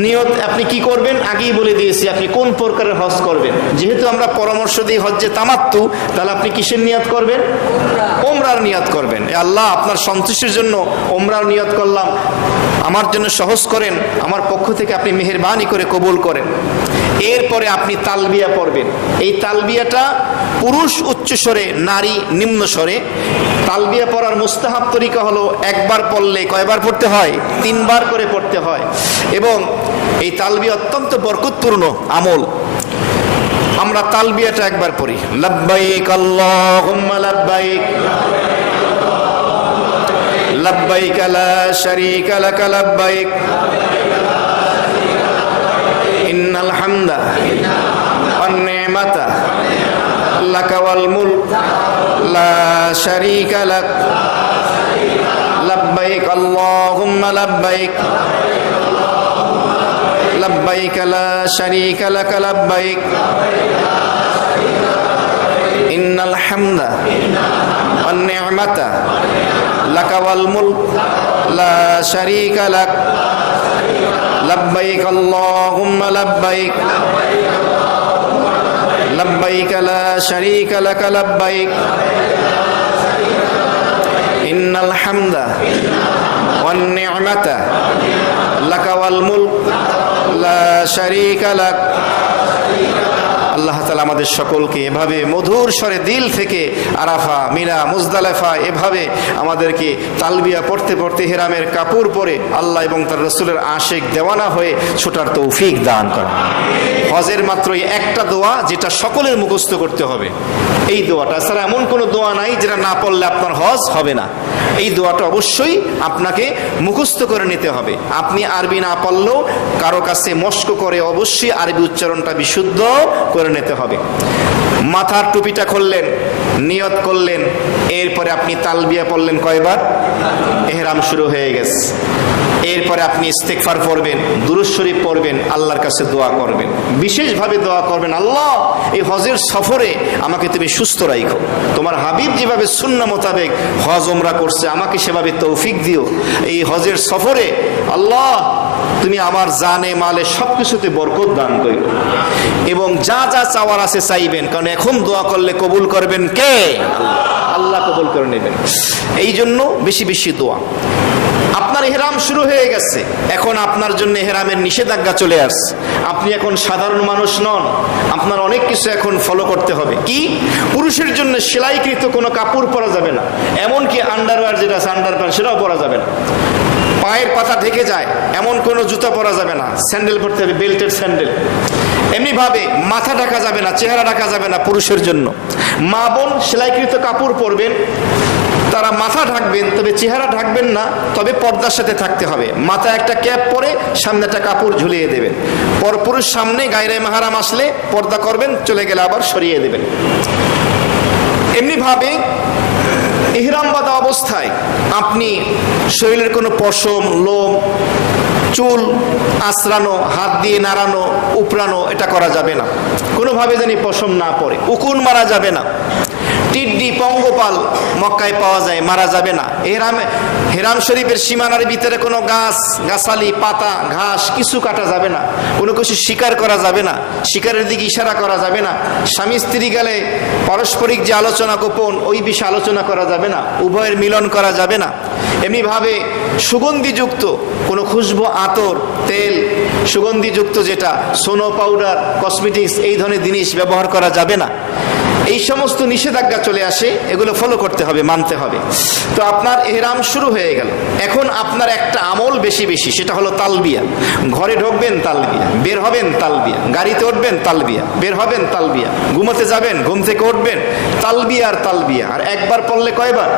নিয়ত আপনি কি করবেন আগেই বলে দিয়েছি, আপনি কোন প্রকারের হজ করবেন। যেহেতু আমরা পরামর্শ দিই হজ্জে তামাত্তু, তাহলে আপনি কিসের নিয়ত করবেন? ওমরার নিয়ত করবেন। এ আল্লাহ, আপনার সন্তুষ্টির জন্য ওমরার নিয়ত করলাম, আমার জন্য সহজ করেন, আমার পক্ষ থেকে আপনি মেহেরবানি করে কবুল করেন। এরপরে আপনি তালবিয়া পড়বেন। এই তালবিয়াটা পুরুষ উচ্চ স্বরে, নারী নিম্ন স্বরে। তালবিয়া পড়ার মুস্তাহাব তরিকা হলো একবার পড়লে কয়বার পড়তে হয়? 3 বার করে পড়তে হয়। এবং এই তালবিয়া অত্যন্ত বরকতপূর্ণ আমল। আমরা তালবিয়াটা একবার পড়ি, লাব্বাইক আল্লাহুম্মা লাব্বাইক, লাব্বাইক লা শারীকা লাক লাব্বাইক, ইন্নাল হামদা ওয়ান নি'মাতা লাকা ওয়াল মুলক লা শারীকা লাক, লাব্বাইক আল্লাহুম্মা লাব্বাইক, লাব্বাইক লা শারীকা লাক লাব্বাইক, ইন্নাল হামদা ওয়ান নি'মাতা লাকা ওয়াল মুলক লা শারীকা লাক, লাব্বাইক আল্লাহুম্মা লাব্বাইক, লাব্বাইক লা শারীকা লাক লাব্বাইক, ইন্নাল হামদা ওয়ান নি'মাতা লাকা ওয়াল মুলক লা শারীকা লাক। আল্লাহ তাআলা আমাদের সকলকে এভাবে মধুর স্বরে দিল থেকে আরাফা, মিনা, মুজদালিফা এভাবে আমাদেরকে তালবিয়া পড়তে পড়তে ইহরামের কাপড় পরে আল্লাহ এবং তার রাসূলের আশিক দেওয়ানা হয়ে ছোটার তৌফিক দান করেন। হজের মাত্রই একটা দোয়া যেটা সকলের মুখস্থ করতে হবে, এই দোয়াটা ছাড়া এমন কোনো দোয়া নাই যেটা না পড়লে আপনার হজ হবে না। এই দোয়াটা অবশ্যই আপনাকে মুখস্থ করে নিতে হবে। আপনি আরবি না পারলেও কারো কাছে মস্ক করে অবশ্যই আরবি উচ্চারণটা বিশুদ্ধ করে নিতে হবে। মাথার টুপিটা খুললেন, নিয়ত করলেন, এরপরে আপনি তালবিয়া পড়লেন কয়বার? ইহরাম শুরু হয়ে গেছে। এরপরে আপনি ইস্তেগফার পড়বেন, দুরূদ শরীফ পড়বেন, আল্লাহর কাছে দোয়া করবেন, বিশেষভাবে দোয়া করবেন, আল্লাহ এই হজের সফরে আমাকে তুমি সুস্থ রাখো। তোমার হাবিব যেভাবে সুন্নাহ মোতাবেক হজ উমরা করছে আমাকে সেভাবে তৌফিক দিও। এই হজের সফরে আল্লাহ তুমি আমার জানে মালে সবকিছুতে বরকত দান করো এবং যা যা চাওয়ার আছে চাইবেন, কারণ এখন দোয়া করলে কবুল করবেন কে? আল্লাহ কবুল করে নেবেন। এই জন্য বেশি বেশি দোয়া। আপনার ইহরাম শুরু হয়ে গেছে, এখন আপনার জন্য ইহরামের নিষেধাজ্ঞা চলে আসছে। আপনি এখন সাধারণ মানুষ নন, আপনার অনেক কিছু এখন ফলো করতে হবে। কি? পুরুষের জন্য সেলাইকৃত কোনো কাপড় পরা যাবে না, এমনকি আন্ডারওয়্যার যেটা আছে আন্ডারপ্যান্ট সেটাও পরা যাবে না। পায়ের পাতা ঢেকে যায় এমন কোনো জুতা পরা যাবে না, স্যান্ডেল পরতে হবে, বেল্টের স্যান্ডেল। এমনি ভাবে মাথা ঢাকা যাবে না, চেহারা ঢাকা যাবে না পুরুষের জন্য। মা বোন সেলাইকৃত কাপড় পরবেন, তারা মাথা ঢাকবেন, তবে চেহারা ঢাকবেন না, তবে পর্দার সাথে থাকতে হবে। মাথায় একটা ক্যাপ পরে সামনে একটা কাপড় ঝুলিয়ে দেবেন। পরপুরুষ সামনে গায়রে মাহরাম আসলে পর্দা করবেন, চলে গেলে আবার সরিয়ে দেবেন। এমনি ভাবে ইহরাম বাঁধা অবস্থায় আপনি শরীরের কোনো পশম, লোম, চুল আঁচড়ানো, হাত দিয়ে নাড়ানো, উপড়ানো এটা করা যাবে না। কোনোভাবে যেন পশম না পড়ে, উকুন মারা যাবে না। টিড্ডি পঙ্গপাল মক্কায় পাওয়া যায়, মারা যাবে না। হেরাম শরীফের সীমানার ভিতরে কোনো গাছ গাছালি পাতা ঘাস কিছু কাটা যাবে না, কোনো কিছু শিকার করা যাবে না, শিকারের দিকে ইশারা করা যাবে না। স্বামী স্ত্রী গেলে পারস্পরিক যে আলোচনা গোপন ওই বিষয়ে আলোচনা করা যাবে না, উভয়ের মিলন করা যাবে না। এমনিভাবে সুগন্ধিযুক্ত কোনো খুশবু, আতর, তেল, সুগন্ধিযুক্ত যেটা সোনো পাউডার, কসমেটিক্স এই ধরনের জিনিস ব্যবহার করা যাবে না। এই সমস্ত নিষেধাজ্ঞা চলে আসে, এগুলো ফলো করতে হবে, মানতে হবে। তো আপনার ইহরাম শুরু হয়ে গেল। এখন আপনার একটা আমল বেশি বেশি, সেটা হলো তালবিয়া। ঘরে ঢুকবেন তালবিয়া, বের হবেন তালবিয়া, গাড়িতে উঠবেন তালবিয়া, বের হবেন তালবিয়া, ঘুমোতে যাবেন, ঘুম থেকে উঠবেন তালবিয়া আর তালবিয়া। আর একবার পড়লে কয়বার?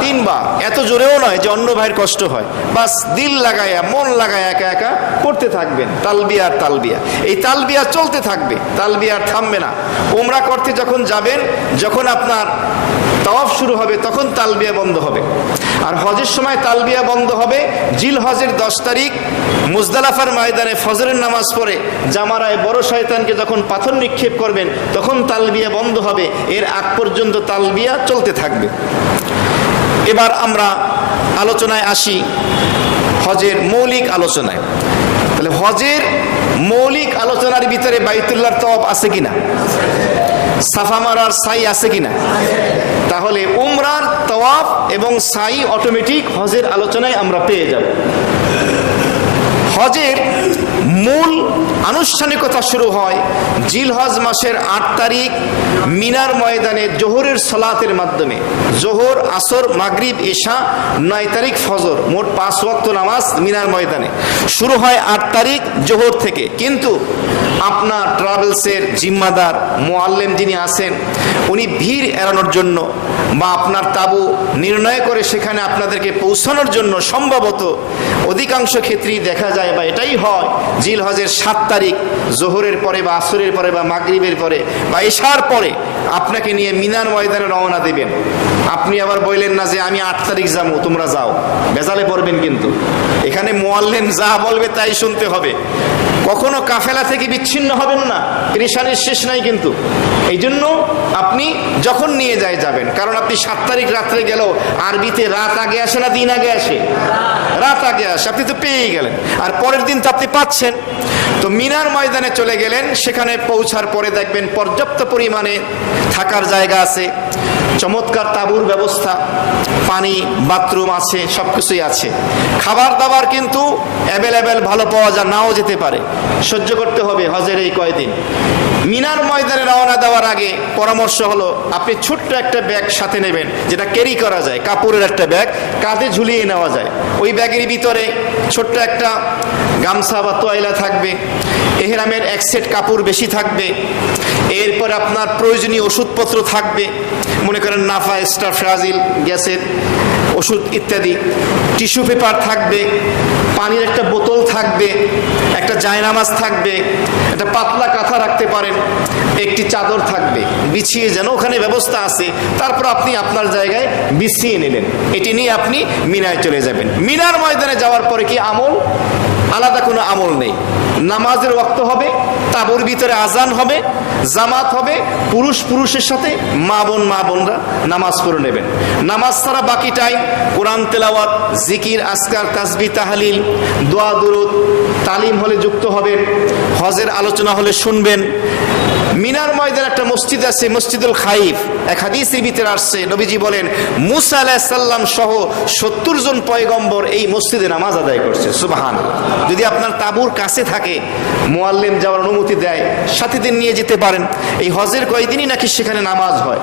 3 বার। এত জোরেও নয় যে অন্য ভাইয়ের কষ্ট হয়, বাস দিল লাগায়া মন লাগায়া একা একা পড়তে থাকবেন তালবিয়া আর তালবিয়া। এই তালবিয়া চলতে থাকবে, তালবিয়া আর থামবে না। উমরা করতে যখন যাবেন, যখন আপনার তাওয়াফ শুরু হবে তখন তালবিয়া বন্ধ হবে। আর হজের সময় তালবিয়া বন্ধ হবে জিল হজের 10 তারিখ মুজদালাফার ময়দানে ফজরের নামাজ পড়ে জামারায় বড় শয়তানকে যখন পাথর নিক্ষেপ করবেন তখন তালবিয়া বন্ধ হবে। এর আগ পর্যন্ত তালবিয়া চলতে থাকবে। এবার আমরা আলোচনায় আসি, হজের মৌলিক আলোচনায়। তাহলে হজের মৌলিক আলোচনার ভিতরে বাইতুল্লাহর তাওয়াফ আছে কিনা, সাফা মারার সাই আছে কিনা? তাহলে উমরার তাওয়াফ এবং সাই অটোমেটিক হজের আলোচনায় আমরা পেয়ে যাব। হজের মূল আনুষ্ঠানিকতা শুরু হয় জিলহজ মাসের 8 তারিখ মিনার ময়দানে জোহরের সালাতের মাধ্যমে। জোহর, আসর, মাগরিব, এশা, 9 তারিখ ফজর, মোট 5 ওয়াক্ত নামাজ মিনার ময়দানে শুরু হয় 8 তারিখ জোহর থেকে। কিন্তু আপনার ট্রাভেলসের জিম্মাদার মুআল্লিম যিনি আছেন, উনি ভিড় এড়ানোর জন্য বা আপনার তাবু নির্ণয় করে সেখানে আপনাদেরকে পৌঁছানোর জন্য সম্ভবত অধিকাংশ ক্ষেত্রেই দেখা যায় বা এটাই হয় জিল হজের 7 তারিখ জোহরের পরে বা আসরের পরে বা মাগরিবের পরে বা এশার পরে আপনাকে নিয়ে মিনার ময়দানে রওনা দেবেন। আপনি আবার বললেন না যে আমি 8 তারিখ যাবো, তোমরা যাও, বেজালে পড়বেন। কিন্তু এখানে মুআল্লিম যা বলবে তাই শুনতে হবে। কখনো কাফেলা থেকে বিচ্ছিন্ন হবেন না, পেরেশানির শেষ নাই। কিন্তু এই জন্য আপনি যখন নিয়ে যাবেন, কারণ আপনি 7 তারিখ রাত্রে গেলেও আরবিতে রাত আগে আসে না দিন আগে আসে? রাত আগে আসে। আপনি তো পেয়েই গেলেন, আর পরের দিন তো আপনি পাচ্ছেন। তো মিনার ময়দানে চলে গেলেন, সেখানে পৌঁছার পরে দেখবেন পর্যাপ্ত পরিমাণে থাকার জায়গা আছে, চমৎকার তাঁবুর ব্যবস্থা, পানি, বাথরুম আছে, সবকিছুই আছে। খাবার দাবার কিন্তু অ্যাভেলেবেল ভালো পাওয়া যায়, নাও যেতে পারে, সহ্য করতে হবে হজের এই কয়দিন। মিনার ময়দানে রওনা দেওয়ার আগে পরামর্শ হলো আপনি ছোট্ট একটা ব্যাগ সাথে নেবেন, যেটা ক্যারি করা যায়, কাপড়ের একটা ব্যাগ, কাঁধে ঝুলিয়ে নেওয়া যায়। ওই ব্যাগের ভিতরে ছোট্ট একটা গামছা বা তোয়াইলা থাকবে, এহরামের 1 সেট কাপড় বেশি থাকবে, এরপর আপনার প্রয়োজনীয় ওষুধপত্র থাকবে, মনে করেন নাফা, স্টাফ্রাজিল, গ্যাসের ওষুধ ইত্যাদি, টিস্যু পেপার থাকবে, পানির একটা বোতল থাকবে, একটা জায়নামাজ থাকবে, একটা পাতলা কাঁথা রাখতে পারেন, একটি চাদর থাকবে বিছিয়ে, যেন ওখানে ব্যবস্থা আছে। তারপর আপনি আপনার জায়গায় বিছিয়ে নিলেন, এটি নিয়ে আপনি মিনায় চলে যাবেন। মিনার ময়দানে যাওয়ার পরে কি আমল? আলাদা কোনো আমল নেই। নামাজের ওয়াক্ত হবে, তাঁবুর ভিতরে আজান হবে, জামাত হবে, পুরুষ পুরুষের সাথে, মা বোনরা নামাজ পড়ে নেবেন। নামাজ ছাড়া বাকি টাইম কোরআন তেলাওয়াত, জিকির, আসকার, তাসবিহ, তাহলিল, দোয়া, দুরুদ, তালিম হলে যুক্ত হবেন, হজের আলোচনা হলে শুনবেন। মিনার ময়দানে একটা মসজিদ আছে, মসজিদুল খাইফ। এক হাদিসের ভিতরে আসছে, নবীজি বলেন মুসা আলাইহিস সালাম সহ 70 জন পয়গম্বর এই মসজিদে নামাজ আদায় করছে। সুবহানাল্লাহ। যদি আপনার তাঁবুর কাছে থাকে, মুআল্লিম যাওয়ার অনুমতি দেয়, সাথীদের নিয়ে যেতে পারেন। এই হজের কয়দিনই নাকি সেখানে নামাজ হয়।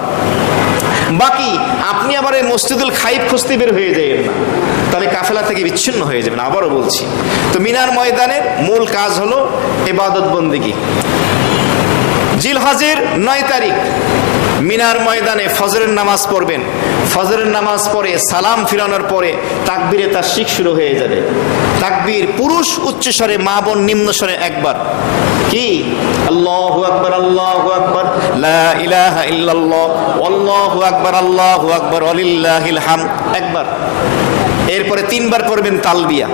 বাকি আপনি আবার এই মসজিদুল খাইফ খুঁজতে বের হয়ে যাবেন না, তাহলে কাফেলা থেকে বিচ্ছিন্ন হয়ে যাবেন। আবারও বলছি, তো মিনার ময়দানের মূল কাজ হলো ইবাদত বন্দেগী। জিলহজের 9 তারিখ মিনার ময়দানে ফজরের নামাজ পড়বেন। ফজরের নামাজ পড়ে সালাম ফিরানোর পরে তাকবীরে তাশরিক শুরু হয়ে যাবে। তাকবীর পুরুষ উচ্চ স্বরে, মা বোন নিম্ন স্বরে একবার। কি? আল্লাহু আকবার, আল্লাহু আকবার, লা ইলাহা ইল্লাল্লাহ, আল্লাহু আকবার, আল্লাহু আকবার, ওয়ালিল্লাহিল হামদ একবার। এরপরে 3 বার পড়বেন তালবিয়া,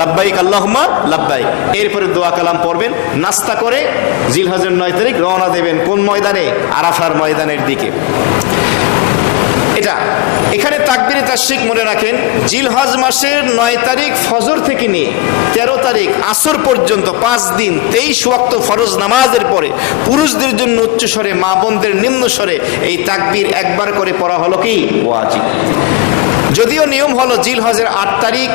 লাব্বাইক আল্লাহুম্মা লাব্বাইক। এরপরে দোয়া কালাম পড়বেন। নাস্তা করে জিলহজের 9 তারিখ রওনা দেবেন কোন ময়দানে? আরাফার ময়দানের দিকে। এটা এখানে তাকবীরে তাশরিক মনে রাখেন, জিলহজ মাসের 9 তারিখ ফজর থেকে নিয়ে 13 তারিখ আসর পর্যন্ত 5 দিন 23 ওয়াক্ত ফরজ নামাজের পরে পুরুষদের জন্য উচ্চ স্বরে, মা বোনদের নিম্ন স্বরে এই তাকবীর একবার করে পড়া হলো কি ওয়াজিব। যদিও নিয়ম হলো জিলহজের 8 তারিখ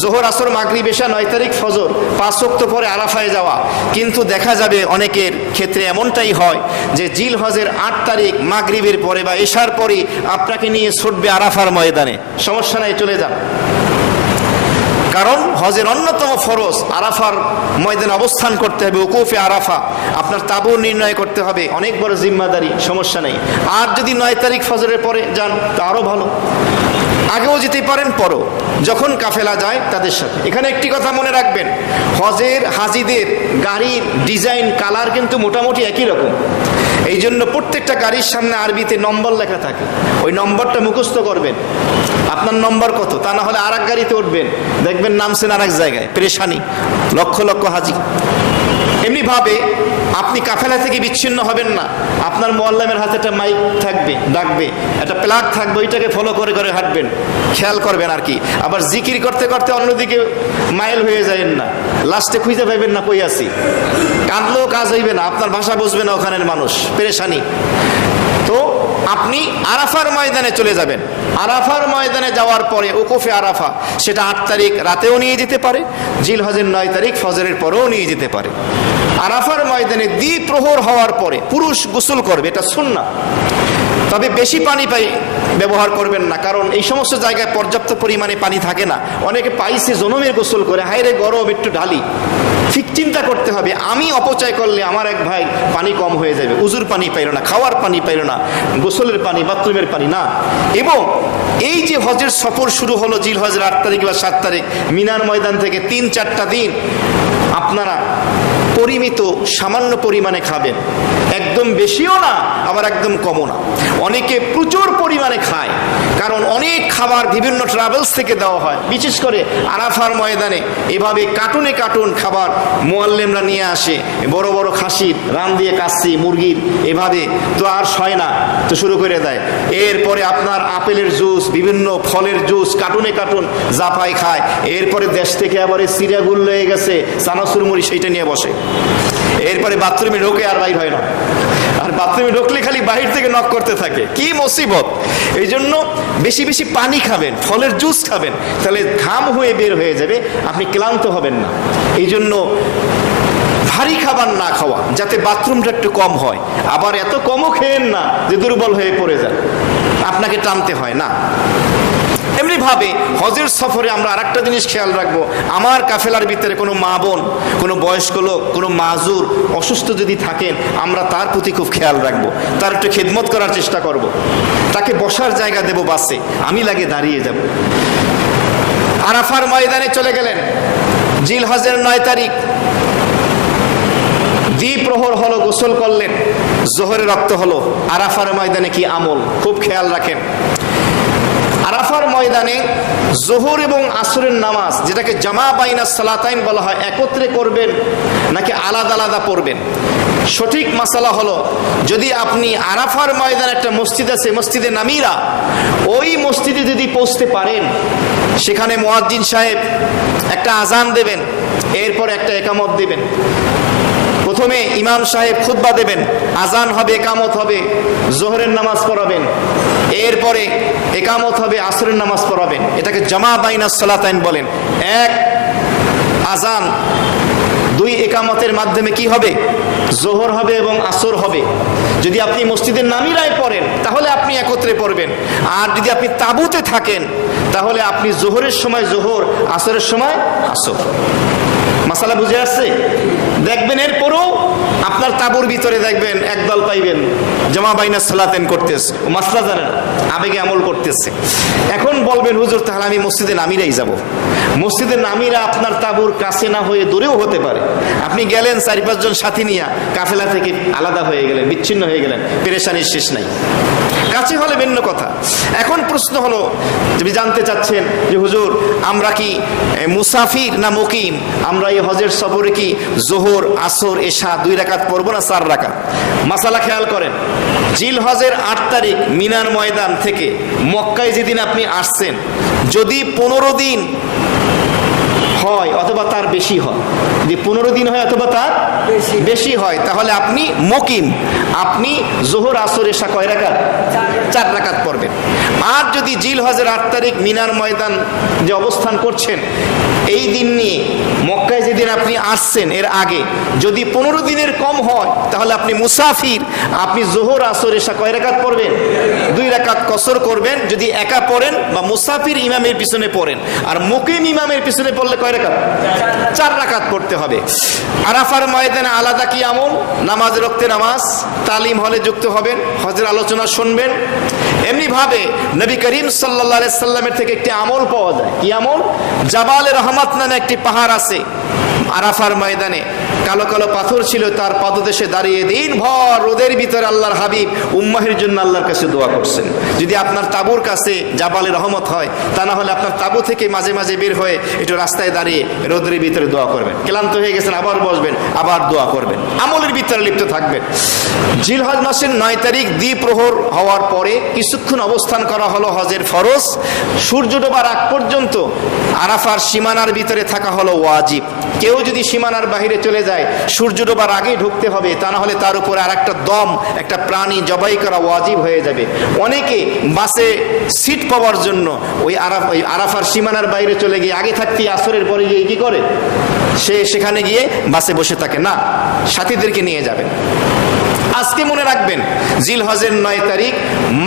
জোহর, আসর, মাগরিব, এশা, 9 তারিখ ফজর 5 ওয়াক্ত পরে আরাফায় যাওয়া, কিন্তু দেখা যাবে অনেকের ক্ষেত্রে এমনটাই হয় যে জিলহজের 8 তারিখ মাগরিবের পরে বা এশার পরে আপনাকে নিয়ে ছুটবে আরাফার ময়দানে। সমস্যা নাই, চলে যান, কারণ হজের অন্যতম ফরজ আরাফার ময়দানে অবস্থান করতে হবে, উকুফে আরাফা, আপনার তাবু নির্ণয় করতে হবে, অনেক বড় জিম্মাদারি, সমস্যা নেই। আর যদি 9 তারিখ ফজরের পরে যান তা আরো ভালো, আগেও যেতে পারেন, পরও যখন কাফেলা যায় তাদের সাথে। এখানে একটি কথা মনে রাখবেন, হজের হাজিদের গাড়ির ডিজাইন কালার কিন্তু মোটামুটি একই রকম। এই জন্য প্রত্যেকটা গাড়ির সামনে আরবিতে নম্বর লেখা থাকে, ওই নম্বরটা মুখস্থ করবেন, আপনার নম্বর কত, তা না হলে আর এক গাড়িতে উঠবেন, দেখবেন নামছেন আর এক জায়গায়, পেরেশানি, লক্ষ লক্ষ হাজি। এমনি ভাবে আপনি কাফেলা থেকে বিচ্ছিন্ন হবেন না, আপনার মুআল্লিমের হাতে একটা মাইক থাকবে, ডাকবে, একটা প্লাগ থাকবে, ওইটাকে ফলো করে করে হাঁটবেন, খেয়াল করবেন আর কি। আবার জিকির করতে করতে অন্যদিকে মাইল হয়ে যাবেন না, লাস্টে খুঁজে পাইবেন না কই আছি, কাঁদলেও কাজ হইবে না, আপনার ভাষা বুঝবে না ওখানের মানুষ, পেরেশানি। তো আপনি আরাফার ময়দানে চলে যাবেন, আরাফার ময়দানে যাওয়ার পরে উকুফে আরাফা, সেটা 8 তারিখ রাতেও নিয়ে যেতে পারে, জিলহজের 9 তারিখ ফজরের পরেও নিয়ে যেতে পারে। আরাফার ময়দানে দ্বিপ্রহর হওয়ার পরে পুরুষ গোসল করবে, এটা সুন্নাহ, তবে বেশি পানি ব্যবহার করবেন না, কারণ এই সমস্ত জায়গায় পর্যাপ্ত পরিমাণে পানি থাকে না। অনেকে পাইছে জনমের গোসল করে, হায়রে গরম একটু ঢালি, ঠিক চিন্তা করতে হবে, আমি অপচয় করলে আমার এক ভাই পানি কম হয়ে যাবে, উজুর পানি পাইল না, খাওয়ার পানি পাইল না, গোসলের পানি, বাথরুমের পানি না। এবং এই যে হজের সফর শুরু হলো জিলহজের 8 তারিখ বা 7 তারিখ, মিনার ময়দান থেকে 3-4টা দিন আপনারা পরিমিত সামান্য পরিমাণে খাবেন, একদম বেশিও না আবার একদম কমও না। অনেকে প্রচুর পরিমাণে খায়, কারণ অনেক খাবার বিভিন্ন ট্রাভেলস থেকে দেওয়া হয়, বিশেষ করে আরাফার ময়দানে এভাবে কার্টুনে কার্টুন খাবার মুআল্লিমরা নিয়ে আসে, বড় বড় খাসির, রান দিয়ে কাচ্চি, মুরগির, এভাবে তো আর সয় না, তো শুরু করে দেয়। এরপরে আপনার আপেলের জুস, বিভিন্ন ফলের জুস কার্টুনে কার্টুন জাপাই খায়। এরপরে দেশ থেকে আবার সিরিয়াগুল হয়ে গেছে, চানাচুর মুড়ি, সেইটা নিয়ে বসে। এরপরে বাথরুমে ঢোকে আর বাইর হয় না, আর বাথরুমে ঢুকলে খালি বাহির থেকে নক করতে থাকে, কি মুসিবত। এই জন্য বেশি বেশি পানি খাবেন, ফলের জুস খাবেন, তাহলে ঘাম হয়ে বের হয়ে যাবে, আপনি ক্লান্ত হবেন না। এই জন্য ভারী খাবার না খাওয়া, যাতে বাথরুমটা একটু কম হয়। আবার এত কমও খেয়েন না যে দুর্বল হয়ে পড়ে যান, আপনাকে টানতে হয় না। এমনি ভাবে হজের সফরে আমরা আরেকটা জিনিস খেয়াল রাখবো, আমার কাফেলার ভিতরে কোনো মা বোন, কোনো বয়স্ক লোক, কোনো মাজুর, অসুস্থ যদি থাকেন, আমরা তার প্রতি খুব খেয়াল রাখবো, তার একটু খেদমত করার চেষ্টা করব, তাকে বসার জায়গা দেব, বাসে আমি লাগে দাঁড়িয়ে যাব। আরাফার ময়দানে চলে গেলেন, জিলহজের 9 তারিখ দ্বিপ্রহর হলো, গোসল করলেন, জোহরের রক্ত হলো। আরাফার ময়দানে কি আমল, খুব খেয়াল রাখেন। আরাফার ময়দানে জোহর এবং আসরের নামাজ, যেটাকে জামা বাইনা সালাতাইন বলা হয়, একত্রে করবেন নাকি আলাদা আলাদা পড়বেন? সঠিক মাসালা হলো, যদি আপনি আরাফার ময়দানে একটা মসজিদ আছে, মসজিদে নামিরা, ওই মসজিদে যদি পৌঁছতে পারেন, সেখানে মুয়াজ্জিন সাহেব একটা আজান দেবেন, এরপর একটা একামত দিবেন। প্রথমে ইমাম সাহেব খুতবা দেবেন, আজান হবে, একামত হবে, জোহরের নামাজ পড়াবেন, এরপরে একামত হবে, আসরের নামাজ পড়াবেন। এটাকে জামা বাইনাস সালাতাইন বলেন। এক আজান, 2 একামতের মাধ্যমে কি হবে? জোহর হবে এবং আসর হবে। যদি আপনি মসজিদের নামিরায় পড়েন তাহলে আপনি একত্রে পড়বেন, আর যদি আপনি তাঁবুতে থাকেন তাহলে আপনি জোহরের সময় জোহর, আসরের সময় আসর। মাসালা বুঝে আসছে? দেখবেন এরপরও আপনার তাঁবুর ভিতরে দেখবেন একদল পাইবেন জামা বাইনা সালাতেন করতেছে, ও মাসলা জানে না, আবেগে আমল করতেছে। এখন বলবেন, হুজুর তাহলে আমি মসজিদে নামিরাই যাব। মসজিদে নামিরা আপনার তাঁবুর কাছে না হয়ে দূরেও হতে পারে। আপনি গেলেন 4-5 জন সাথী নিয়ে, কাফেলা থেকে আলাদা হয়ে গেলেন, বিচ্ছিন্ন হয়ে গেলেন, পেরেশানির শেষ নাই। কাছে হলে ভিন্ন কথা। এখন প্রশ্ন হলো, যদি জানতে চাচ্ছেন যে হুজুর আমরা কি মুসাফির না মুকিম, আমরা এই হজের সফরে কি জোহর আসর এশা 2 রাকাত পড়বো না 4 রাকাত? মাসালা খেয়াল করেন, জিল হজের 8 তারিখ মিনার ময়দান থেকে মক্কায় যেদিন আপনি আসছেন, যদি 15 দিন হয় অথবা তার বেশি হয়, যদি 15 দিন হয় অথবা তার বেশি হয়, তাহলে আপনি মুকিম, আপনি জোহর আসর এশা কয় রাকাত? 4 রাকাত পড়বেন। আর যদি জিল হজের 8 তারিখ মিনার ময়দান যে অবস্থান করছেন, এই দিন নিয়ে মক্কায় যেদিন আপনি আসছেন এর আগে যদি 15 দিনের কম হয়, তাহলে আপনি মুসাফির, আপনি জোহর আসর এশা কয় রাকাত পড়বেন? 2 রাকাত কসর করবেন যদি একা পড়েন বা মুসাফির ইমামের পিছনে পড়েন। আর মুকিম ইমামের পিছনে পড়লে কয় রাকাত? 4 রাকাত পড়তে হবে। আরাফার ময়দানে আলাদা কি আমল, নামাজ, রক্তে নামাজ, তালিম হলে যুক্ত হবেন, হজের আলোচনা শুনবেন। এমনি ভাবে নবী করিম সাল্লাল্লাহু আলাইহি সাল্লামের থেকে একটি আমল পাওয়া যায়। কি আমল? জাবালে রহমত নামে একটি পাহাড় আছে আরাফার ময়দানে, কালো কালো পাথর ছিল, তার পাদদেশে দাঁড়িয়ে দিনভর রোদের ভিতরে আল্লাহর হাবিব উম্মাহের জন্য আল্লাহর কাছে দোয়া করছেন। যদি আপনার তাবুর কাছে জাবালে রহমত হয়, তা না হলে আপনার তাবু থেকে মাঝে মাঝে বের হয়ে একটু রাস্তায় দাঁড়িয়ে রোদের ভিতরে দোয়া করবেন। ক্লান্ত হয়ে গেছেন, আবার বসবেন, আবার দোয়া করবেন, আমলের ভিতরে লিপ্ত থাকবেন। জিলহজ মাসের 9 তারিখ দ্বিপ্রহর হওয়ার পরে কিছুক্ষণ অবস্থান করা হলো হজের ফরজ। সূর্য ডোবার আগ পর্যন্ত আরাফার সীমানার ভিতরে থাকা হলো ওয়াজিব। কেউ যদি সীমানার বাহিরে চলে যায়, সূর্য ডোবার আগে ঢুকতে হবে, তা না হলে তার উপরে আর একটা দম, একটা প্রাণী জবাই করা ওয়াজিব হয়ে যাবে। অনেকে বাসে সিট পাওয়ার জন্য ওই আরাফার সীমানার বাইরে চলে গিয়ে আগে থাকতে আসরের পরে গিয়ে কি করে, সে সেখানে গিয়ে বাসে বসে থাকে না, সাথীদেরকে নিয়ে যাবেন। আজকে মনে রাখবেন, জিল হজের 9 তারিখ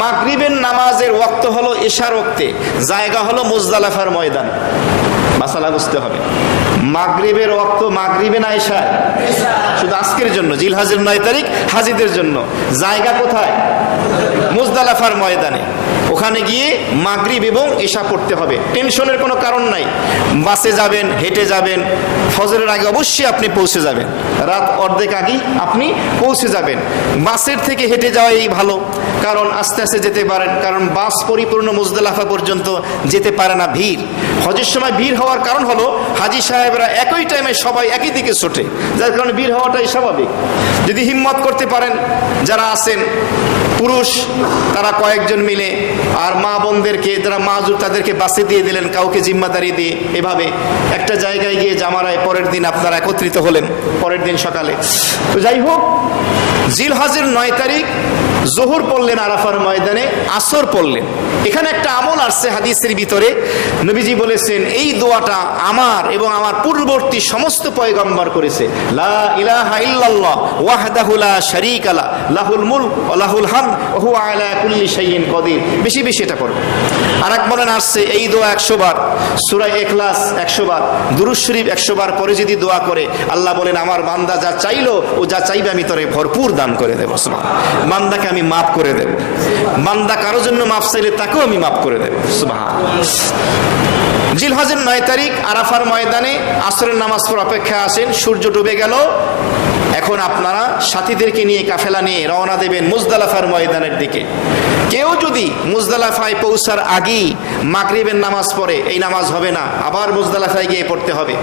মাগরিবের নামাজের ওয়াক্ত হলো এশার ওয়াক্তে, জায়গা হলো মুজদালিফার ময়দান। মাসালা বুঝতে হবে, মাগরিবের ওয়াক্ত মাগরিবে না এশায়? শুধু আজকের জন্য, জিল হজের 9 তারিখ হাজিদের জন্য। জায়গা কোথায়? মুজদালিফার ময়দানে। ওখানে গিয়ে মাগরিব এবং এশা পড়তে হবে। টেনশনের কোনো কারণ নাই। বাসে যাবেন, হেঁটে যাবেন, ফজরের আগে অবশ্যই আপনি পৌঁছে যাবেন, রাত অর্ধেক আগেই আপনি পৌঁছে যাবেন। বাসের থেকে হেঁটে যাওয়াই ভালো, কারণ আস্তে আস্তে যেতে পারেন, কারণ বাস পরিপূর্ণ মুজদালিফা পর্যন্ত যেতে পারে না, ভিড়। হজের সময় ভিড় হওয়ার কারণ হলো হাজি সাহেবরা একই টাইমে সবাই একই দিকে ছোটে, যার কারণে ভিড় হওয়াটাই স্বাভাবিক। যদি হিম্মত করতে পারেন, যারা আছেন পুরুষ তারা কয়েকজন মিলে, আর মা বোনদেরকে যারা মাজুর তাদেরকে বাসে দিয়ে দিলেন, কাউকে জিম্মাদারি দিয়ে, এভাবে একটা জায়গায় গিয়ে জামারায় পরের দিন আপনারা একত্রিত হলেন, পরের দিন সকালে। তো যাই হোক, জিল হজের 9 তারিখ জোহর পড়লেন আরাফার ময়দানে, আসর পড়লেন। এখানে একটা আমল আসছে হাদিসের ভিতরে, নবীজি বলেছেন এই দোয়াটা আমার এবং আমার পূর্ববর্তী সমস্ত পয়গম্বর করেছে। লা ইলাহা ইল্লাল্লাহ ওয়াহদাহু লা শারীকা লা, লাহুল মুলক ওয়া লাহুল হামদ ওয়া হুয়া আলা কুল্লি শাইইন কাদির। বেশি বেশি এটা পড়বে। আরেক বলেন আসছে এই দোয়া 100 বার, সূরা ইখলাস 100 বার, দুরূদ শরীফ 100 বার পরে যদি দোয়া করে, আল্লাহ বলেন আমার বান্দা যা চাইলো ও যা চাইবে আমি তোরে ভরপুর দান করে দেব। সুবহানাল্লাহ। বান্দাকে আমি মাফ করে দেব, বান্দা কারো জন্য মাফ চাইলে তাকেও আমি মাফ করে দেব। সুবহানাল্লাহ। জিল হজের 9 তারিখ আরাফার ময়দানে আসরের নামাজ পড়ে অপেক্ষা আসেন, সূর্য ডুবে গেল। এখন আপনারা সাথীদেরকে নিয়ে কাফেলা নিয়ে রওনা দেবেন মুজদালিফার ময়দানের দিকে। কেউ যদি মুজদালিফায় পৌঁছার আগেই মাগরিবের নামাজ পড়ে, এই নামাজ হবে না, আবার মুজদালিফায় গিয়ে পড়তে হবে।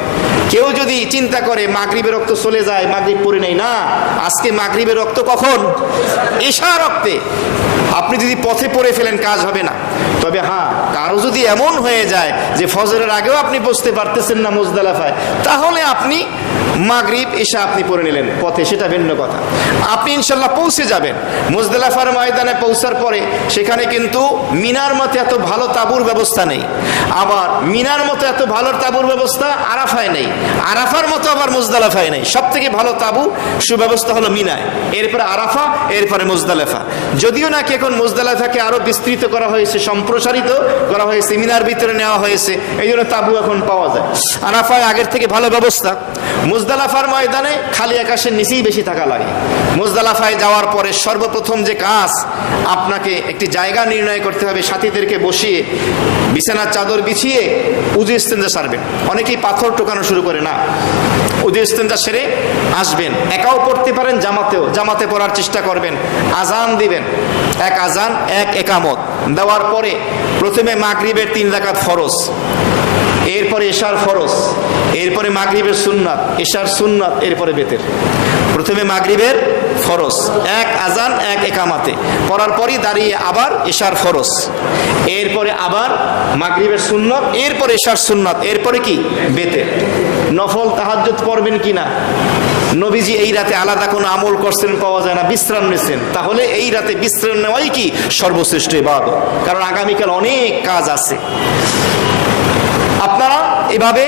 কেউ যদি চিন্তা করে মাগরিবের রক্ত চলে যায়, মাগরিব পড়ে নেই, না, আজকে মাগরিবের রক্ত কখন? এশা রক্তে। আপনি যদি পথে পড়ে ফেলেন কাজ হবে না। তবে হ্যাঁ, কারো যদি এমন হয়ে যায় যে ফজরের আগেও আপনি বসতে পারতেছেন না মুজদালিফায়, তাহলে আপনি মাগরিব এশা আপনি পড়ে নিলেন পথে, সেটা ভিন্ন কথা। আপনি ইনশাল্লাহ পৌঁছে যাবেন। মুজদালিফার ময়দানে পৌঁছার পরে সেখানে কিন্তু মিনার মতো এত ভালো তাঁবুর ব্যবস্থা নেই, আবার মিনার মতো এত ভালো তাঁবুর ব্যবস্থা আরাফায় নেই, আরাফার মতো আবার মুজদালিফায় নেই। সব থেকে ভালো তাঁবু সুব্যবস্থা হলো মিনায়, এরপরে আরাফা, এরপরে মুজদালিফা। যদিও নাকি এখন মুজদালিফাকে আরো বিস্তৃত করা হয়েছে, সম্প্রসারিত করা হয়েছে, মিনার ভিতরে নেওয়া হয়েছে, এই জন্য তাঁবু এখন পাওয়া যায়। আরাফায় আগের থেকে ভালো ব্যবস্থা। মুজদালিফার ময়দানে খালি আকাশের নিচেই বেশি থাকা লাগে। মুজদালিফায় যাওয়ার পরে সর্বপ্রথম যে কাজ, আপনাকে একটি জায়গা নির্ণয় করতে হবে, সাথীদেরকে বসিয়ে বিছানার চাদর বিছিয়ে উযু ইস্তেঞ্জা সারবেন। অনেকেই পাথর টোকানো শুরু করে, না, উদু ইস্তেঞ্জা সেরে আসবেন। একাও পড়তে পারেন, জামাতে পড়ার চেষ্টা করবেন। আজান দিবেন, এক আজান এক একামত দেওয়ার পরে প্রথমে মাগরিবের 3 রাকাত ফরজ, এরপরে এশার ফরজ, এরপরে মাগরিবের সুন্নাত, এশার সুন্নাত, এরপরে বেতের। প্রথমে মাগরিবের ফরজ, এক আজান এক একামাতে পড়ার পরই দাঁড়িয়ে আবার এশার ফরজ, এরপরে আবার মাগরিবের সুন্নাত, এরপরে এশার সুন্নাত, এরপরে কি বেতের। নফল তাহাজ্জুদ পড়বেন কিনা? নবীজি এই রাতে আলাদা কোনো আমল করছেন পাওয়া যায় না, বিশ্রাম নিয়েছেন। তাহলে এই রাতে বিশ্রাম নেওয়াই কি সর্বশ্রেষ্ঠ ইবাদত, কারণ আগামীকাল অনেক কাজ আছে। আপনারা এভাবে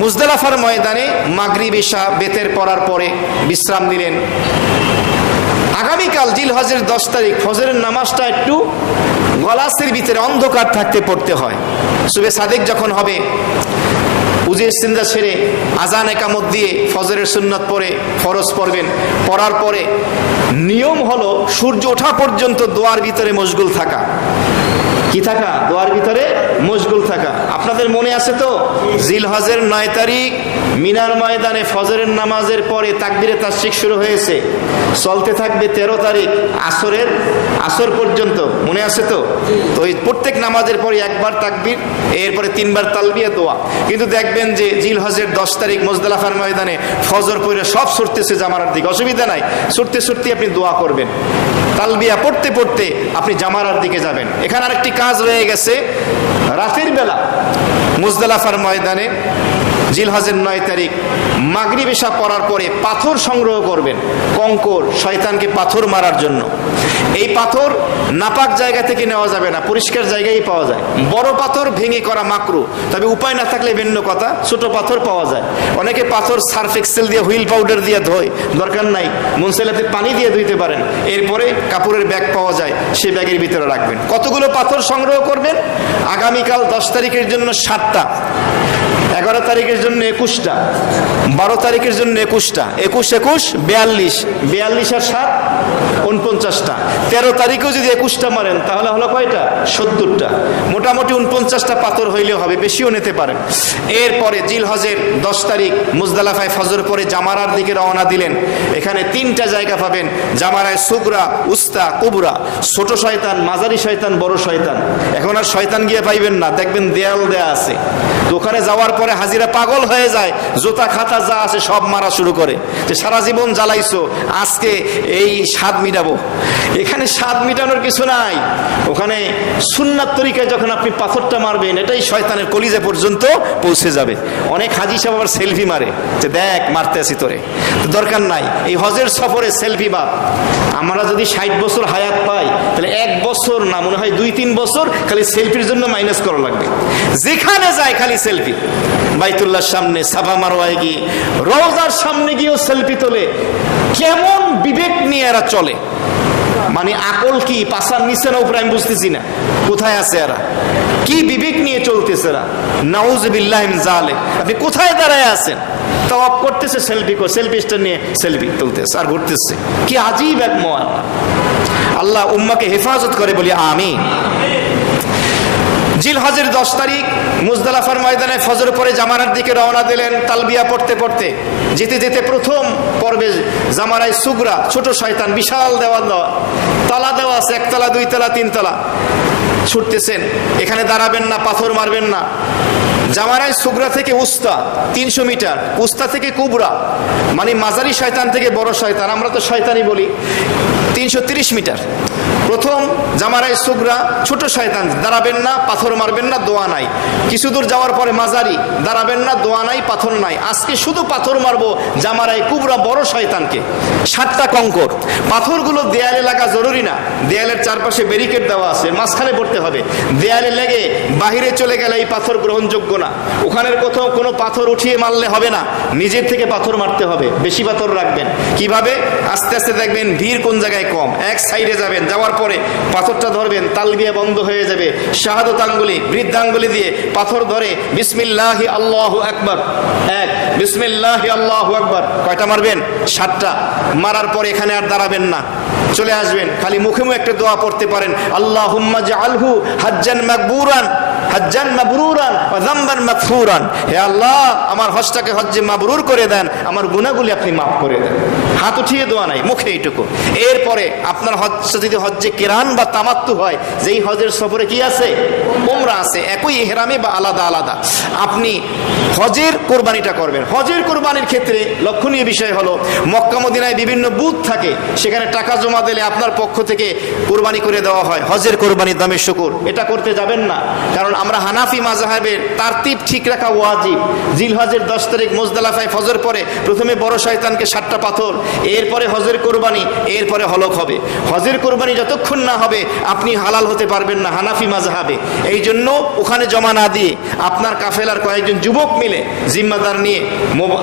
মুজদালিফার ময়দানে মাগরিব ইশা বেতের পড়ার পরে বিশ্রাম নিলেন। আগামীকাল জিলহজের 10 তারিখ ফজরের নামাজটা একটু গলাসের ভিতরে অন্ধকার থাকতে পড়তে হয়। সুবে সাদেক যখন হবে উজু ইস্তেঞ্জা সেরে আজান একামত দিয়ে ফজরের সুন্নাত পড়ে ফরজ পড়বেন। পড়ার পরে নিয়ম হলো সূর্য ওঠা পর্যন্ত দোয়ার ভিতরে মশগুল থাকা। কি থাকা? দোয়ার ভিতরে মশগুল থাকা। আপনাদের মনে আছে তো জিলহজের 9 তারিখ মিনার ময়দানে ফজরের নামাজের পরে তাকবীরে তাশরিক শুরু হয়েছে, চলতে থাকবে 13 তারিখ আসর পর্যন্ত। মনে আছে তো? তো এই প্রত্যেক নামাজের পরে একবার তাকবীর, এরপরে 3 বার তালবিয়া, দোয়া। কিন্তু দেখবেন যে জিলহজের 10 তারিখ মুজদালিফার ময়দানে ফজর পড়ে সব ছুটতেছে জামারার দিকে, অসুবিধা নাই, ছুটতে আপনি দোয়া করবেন। তালবিয়া পড়তে পড়তে আপনি জামারার দিকে যাবেন। এখানে আরেকটি কাজ রয়ে গেছে, রাতের বেলা মুজদালিফার ময়দানে জিলহজের 9 তারিখ মাগরিব ইশা পড়ার পরে পাথর সংগ্রহ করবেন, কঙ্কর, শয়তানকে পাথর মারার জন্য। এই পাথর নাপাক জায়গা থেকে নেওয়া যাবে না, পরিষ্কার জায়গায় পাওয়া যায়। বড় পাথর ভেঙে করা মাকরু, তবে উপায় না থাকলে ভিন্ন কথা, ছোট পাথর পাওয়া যায়। অনেকে পাথর সার্ফ এক্সেল দিয়ে, হুইল পাউডার দিয়ে ধোয়, দরকার নাই, মুনসেলাতে পানি দিয়ে ধুইতে পারেন। এরপরে কাপড়ের ব্যাগ পাওয়া যায়, সেই ব্যাগের ভিতরে রাখবেন। কতগুলো পাথর সংগ্রহ করবেন? আগামীকাল 10 তারিখের জন্য 7টা, 11 তারিখের জন্য 21টা, 12 তারিখের জন্য 21টা, 21, 42, 42 আর 7 49টা। 13 তারিখেও যদি 21টা মারেন তাহলে হলো কয়টা? 70টা। মোটামুটি 49টা পাথর হইলেও হবে, বেশিও নিতে পারেন। এরপরে জিলহজের 10 তারিখ মুজদালিফায় ফজর পরে জামারার দিকে রওনা দিলেন। এখানে 3টা জায়গা পাবেন, জামারায় সুগরা, উস্তা, কুবরা, ছোট শয়তান, মাঝারি শয়তান, বড় শয়তান। এখন আর শয়তান গিয়ে পাইবেন না, দেখবেন দেয়াল দেয়া আছে। তো ওখানে যাওয়ার পরে হাজিরা পাগল হয়ে যায়, জোতা খাতা যা আছে সব মারা শুরু করে, যে সারা জীবন জ্বালাইছো, আজকে এই স্বাদ মিটাবো। এখানে স্বাদ মিটানোর কিছু নাই, ওখানে সুন্নাত তরিকায় যখন আপনি পাথরটা মারবেন, এটাই শয়তানের কলিজা পর্যন্ত পৌঁছে যাবে। অনেক হাজি সাহেব আবার সেলফি মারে, যে দেখ মারতে আসি তোরে। তো দরকার নাই, এই হজের সফরে সেলফি বাদ। আমরা যদি 60 বছর হায়াত পাই, তাহলে 1 বছর না, মনে হয় 2-3 বছর খালি সেলফির জন্য মাইনাস করা লাগবে। যেখানে যায় খালি সেলফি, বাইতুল্লাহর সামনে, সাফা মারওয়ায় গিয়ে, রওজার সামনে গিয়েও সেলফি তোলে। কেমন বিবেক নিয়ে এরা চলে, মানে আকল কি পাশার নিচে না উপরে, আমি বুঝতেছি না কোথায় আছে এরা, কি বিবেক নিয়ে চলতেছে এরা। নাউযুবিল্লাহ মিন যালিক। আপনি কোথায় দাঁড়ায় আছেন? তাওয়াফ করতেছে, সেলফি স্ট্যান্ড নিয়ে সেলফি তুলতেছে আর ঘুরতেছে। কি আজীব এক মুআমালা। আল্লাহ উম্মাকে হেফাজত করে, বলি আমিন। জিলহজের 10 তারিখ মুজদালিফার ময়দানে ফজর পরে জামারার দিকে রওনা দিলেন। তালবিয়া পড়তে পড়তে যেতে যেতে প্রথম পর্বে জামারায় সুগরা, ছোট শয়তান, বিশাল দেওয়াল দেওয়া, তালা দেওয়া আছে, 1 তালা, 2 তালা, 3 তালা। ছুটতেছেন, এখানে দাঁড়াবেন না, পাথর মারবেন না। জামারায় সুগরা থেকে উস্তা 300 মিটার, উস্তা থেকে কুবরা মানে মাঝারি শয়তান থেকে বড় শয়তান, আমরা তো শয়তানি বলি, 330 মিটার। প্রথম জামারায় সুগরা, ছোট শয়তান, দাঁড়াবেন না, পাথর মারবেন না, দোয়া নাই। কিছু দূর যাওয়ার পরে মাঝারি, দাঁড়াবেন না, দোয়া নাই, পাথর নাই। আজকে শুধু পাথর মারবো জামারায় কুবরা, বড় শয়তানকে। 7টা কঙ্কর, পাথরগুলো দেয়ালে লাগা জরুরি না, দেয়ালের চারপাশে ব্যারিকেড দেওয়া আছে, মাঝখানে পড়তে হবে। দেয়ালে লেগে বাহিরে চলে গেলে এই পাথর গ্রহণযোগ্য না। ওখানের কোথাও কোনো পাথর উঠিয়ে মারলে হবে না, নিজের থেকে পাথর মারতে হবে। বেশি পাথর রাখবেন। কিভাবে? আস্তে আস্তে দেখবেন ভিড় কোন জায়গায় কম, এক সাইডে যাবেন, যাওয়ার পরে পাথরটা ধরবেন, তালবিয়া বন্ধ হয়ে যাবে। শাহাদত আঙ্গুলি, বৃদ্ধাঙ্গুলি দিয়ে পাথর ধরে বিসমিল্লাহি আল্লাহু আকবার, 1, বিসমিল্লাহি আল্লাহু আকবার। কয়টা মারবেন? 7টা। মারার পরে এখানে আর দাঁড়াবেন না, চলে আসবেন, খালি মুখে মুখে একটা দোয়া পড়তে পারেন, আল্লাহুম্মা জাআলহু হাজ্জান মাকবুরান। হজ্জান মাবরুরান ওয়া যামবান মাগফুরান, হে আল্লাহ আমার হজটাকে হজ্জে মাবরুর করে দেন, আমার গুনাহগুলি আপনি মাফ করে দেন। হাত উঠিয়ে দোয়া নাই, মুখে এইটুকু। এরপরে আপনার হজ যদি হজ্জে কিরান বা তামাত্তু হয়, যেই হজের সফরে কি আছে, উমরা আছে, একই ইহরামে বা আলাদা আলাদা, আপনি হজের কোরবানিটা করবেন। হজের কোরবানির ক্ষেত্রে লক্ষণীয় বিষয় হলো মক্কা মদিনায় বিভিন্ন বুথ থাকে, সেখানে টাকা জমা দিলে আপনার পক্ষ থেকে কোরবানি করে দেওয়া হয় হজের কোরবানির দামে শুকুর। এটা করতে যাবেন না, কারণ আমরা হানাফি মাযহাবের তারতিব ঠিক রাখা ওয়াজিব। জিলহজের 10 তারিখ মুজদালিফায় ফজর পরে প্রথমে বড় শয়তানকে 7টা পাথর, এরপরে হজের কোরবানি, এরপরে হলক হবে। হজের কোরবানি যতক্ষণ না হবে আপনি হালাল হতে পারবেন না হানাফি মাযহাবে। এই জন্য ওখানে জমা না দিয়ে আপনার কাফেলার কয়েকজন যুবক মিলে জিম্মাদার নিয়ে,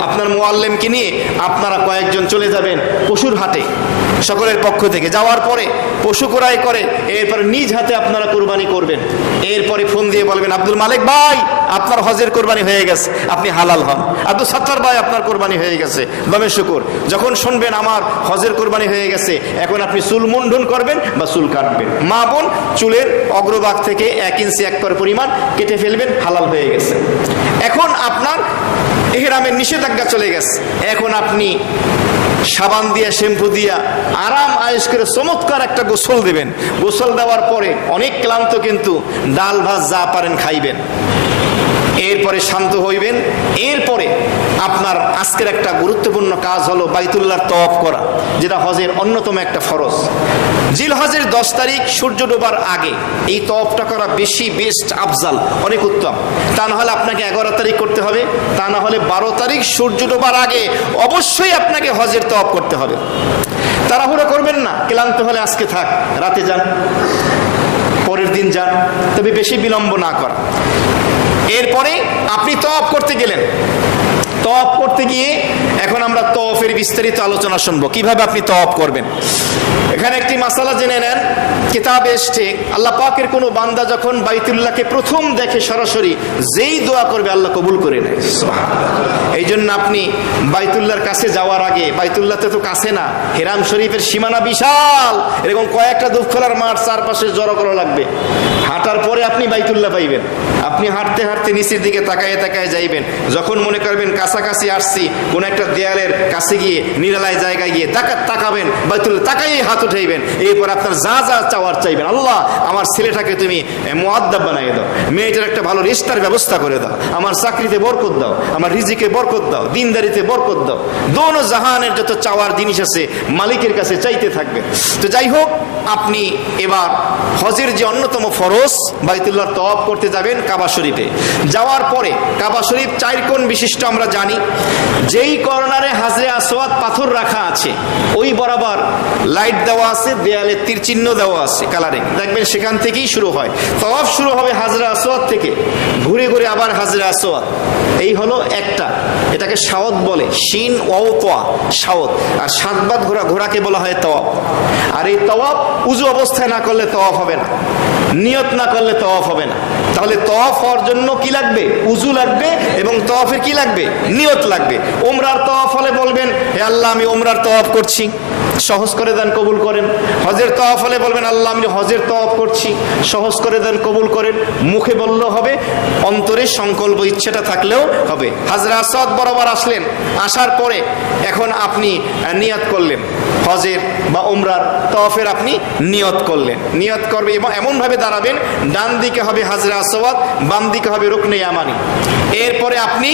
আপনার মুআল্লিমকে নিয়ে আপনারা কয়েকজন চলে যাবেন পশুর হাটে সকলের পক্ষ থেকে। যাওয়ার পরে পশু ক্রয় করে এরপরে নিজ হাতে আপনারা কোরবানি করবেন। এরপরে ফোন দিয়ে বলবেন, আব্দুল মালিক ভাই আপনার হজের কোরবানি হয়ে গেছে, আপনি হালাল হন। আব্দুল সাত্তার ভাই আপনার কোরবানি হয়ে গেছে, দমে শুকুর। যখন শুনবেন আমার হজের কোরবানি হয়ে গেছে, এখন আপনি চুল মুন্ডন করবেন বা চুল কাটবেন। মা বোন চুলের অগ্রভাগ থেকে 1 ইঞ্চি 1 পর পরিমাণ কেটে ফেলবেন, হালাল হয়ে গেছে। এখন আপনার ইহরামের নিষেধাজ্ঞা চলে গেছে। এখন আপনি সাবান দিয়া শ্যাম্পু দিয়া আরাম আয়েশ করে চমৎকার একটা গোসল দিবেন। গোসল দেওয়ার পরে অনেক ক্লান্ত, কিন্তু ডাল ভাত যা পারেন খাইবেন। এরপরে শান্ত হইবেন। এরপরে আপনার আজকের একটা গুরুত্বপূর্ণ কাজ হলো বাইতুল্লাহর তওয়াফ করা, যেটা হজের অন্যতম একটা ফরজ। জিলহজের 10 তারিখ সূর্য ডোবার আগে এই তওয়াফটা করা বেশি বেস্ট, আফজাল, অনেক উত্তম। তা না হলে আপনাকে 11 তারিখ করতে হবে, তা না হলে 12 তারিখ সূর্য ডোবার আগে অবশ্যই আপনাকে হজের তওয়াফ করতে হবে। তাড়াহুড়ো করবেন না, ক্লান্ত হলে আজকে থাক, রাতে যান, পরের দিন যান, তবে বেশি বিলম্ব না করা। এরপরে আপনি তওয়াফ করতে গেলেন। তওয়াফ করতে গিয়ে এখন আমরা তওয়াফের বিস্তারিত আলোচনা শুনবো, কিভাবে আপনি তওয়াফ করবেন। এখানে একটি মাসালা জেনে নেন, কিতাবে এসেছে আল্লাহ পাকের কোনো বান্দা যখন বাইতুল্লাহকে প্রথম দেখে সরাসরি, যেই দোয়া করবে আল্লাহ কবুল করে নেয়। এই জন্য আপনি বাইতুল্লাহর কাছে যাওয়ার আগে, বাইতুল্লাহতে তো কাছে না, হিরাম শরীফের সীমানা বিশাল, এরকম কয়েকটা দুঃখলার মাঠ চারপাশে জড়ো করা লাগবে। হাঁটার পরে আপনি বাইতুল্লাহ পাইবেন। আপনি হাঁটতে হাঁটতে নিচের দিকে তাকায় তাকায় যাইবেন। যখন মনে করবেন কাছাকাছি আসছি, কোন একটা দেয়ালের কাছে গিয়ে নিরালায় জায়গায় গিয়ে তাকাবেন, বাইতুল্লাহ তাকাইয়ে হাত উঠাইবেন। এরপর আপনার যা যা চাওয়ার চাইবেন, আল্লাহ আমার ছেলেটাকে তুমি মুআদ্দাব বানিয়ে দাও, মেয়েটার একটা ভালো রিশতার ব্যবস্থা করে দাও, আমার চাকরিতে বরকত দাও, আমার রিজিকে বরকত দাও, দিনদারিতে বরকত দাও। দোনো জাহানের যত চাওয়ার জিনিস আছে মালিকের কাছে চাইতে থাকবে। তো যাই হোক, আপনি এবার হজের যে অন্যতম ফরজ বাইতুল্লাহর তওয়াফ করতে যাবেন কাবা শরীফে। যাওয়ার পরে কাবা শরীফ 4 কোণ বিশিষ্ট আমরা জানি। যেই কর্নারে হাজরে আসওয়াদ পাথর রাখা আছে, ওই বরাবর লাইট দেওয়া আছে, দেয়ালে তীর চিহ্ন দেওয়া আছে কালারিং, দেখবেন সেখান থেকেই শুরু হয়। তওয়াফ শুরু হবে হাজরে আসওয়াদ থেকে, ঘুরে ঘুরে আবার হাজরে আসওয়াদ। এই হলো একটা, এটাকে শাওদ বলে, শিন ওয়াও তোয়া, শাওদ। আর 7 বার ঘোরাকে বলা হয় তওয়াফ। আর এই তওয়াফ উযু অবস্থায় না করলে তওয়াফ হবে না, নিয়ত না করলে তওয়াফ হবে না। তাহলে তওয়াফ হওয়ার জন্য কি লাগবে? উযু লাগবে, এবং তওয়াফের কি লাগবে? নিয়ত লাগবে। উমরার তওয়াফ হলে বলবেন, হে আল্লাহ আমি উমরার তওয়াফ করছি, সহজ করে দেন, কবুল করেন। হজের তওয়াফ হলে বলবেন, আল্লাহ আমি হজের তওয়াফ করছি, সহজ করে দেন, কবুল করেন। মুখে বললেও হবে, অন্তরে সংকল্প ইচ্ছাটা থাকলেও হবে। হাজরে আসওয়াদ বরাবর আসলেন, আসার পরে এখন আপনি নিয়ত করলেন হজের বা উমরার তওয়াফের, আপনি নিয়ত করলেন। নিয়ত করবে এবং এমনভাবে দাঁড়াবেন, ডান দিকে হবে হাজরে আসওয়াদ, বাম দিকে হবে রুকনে ইয়ামানি। এরপরে আপনি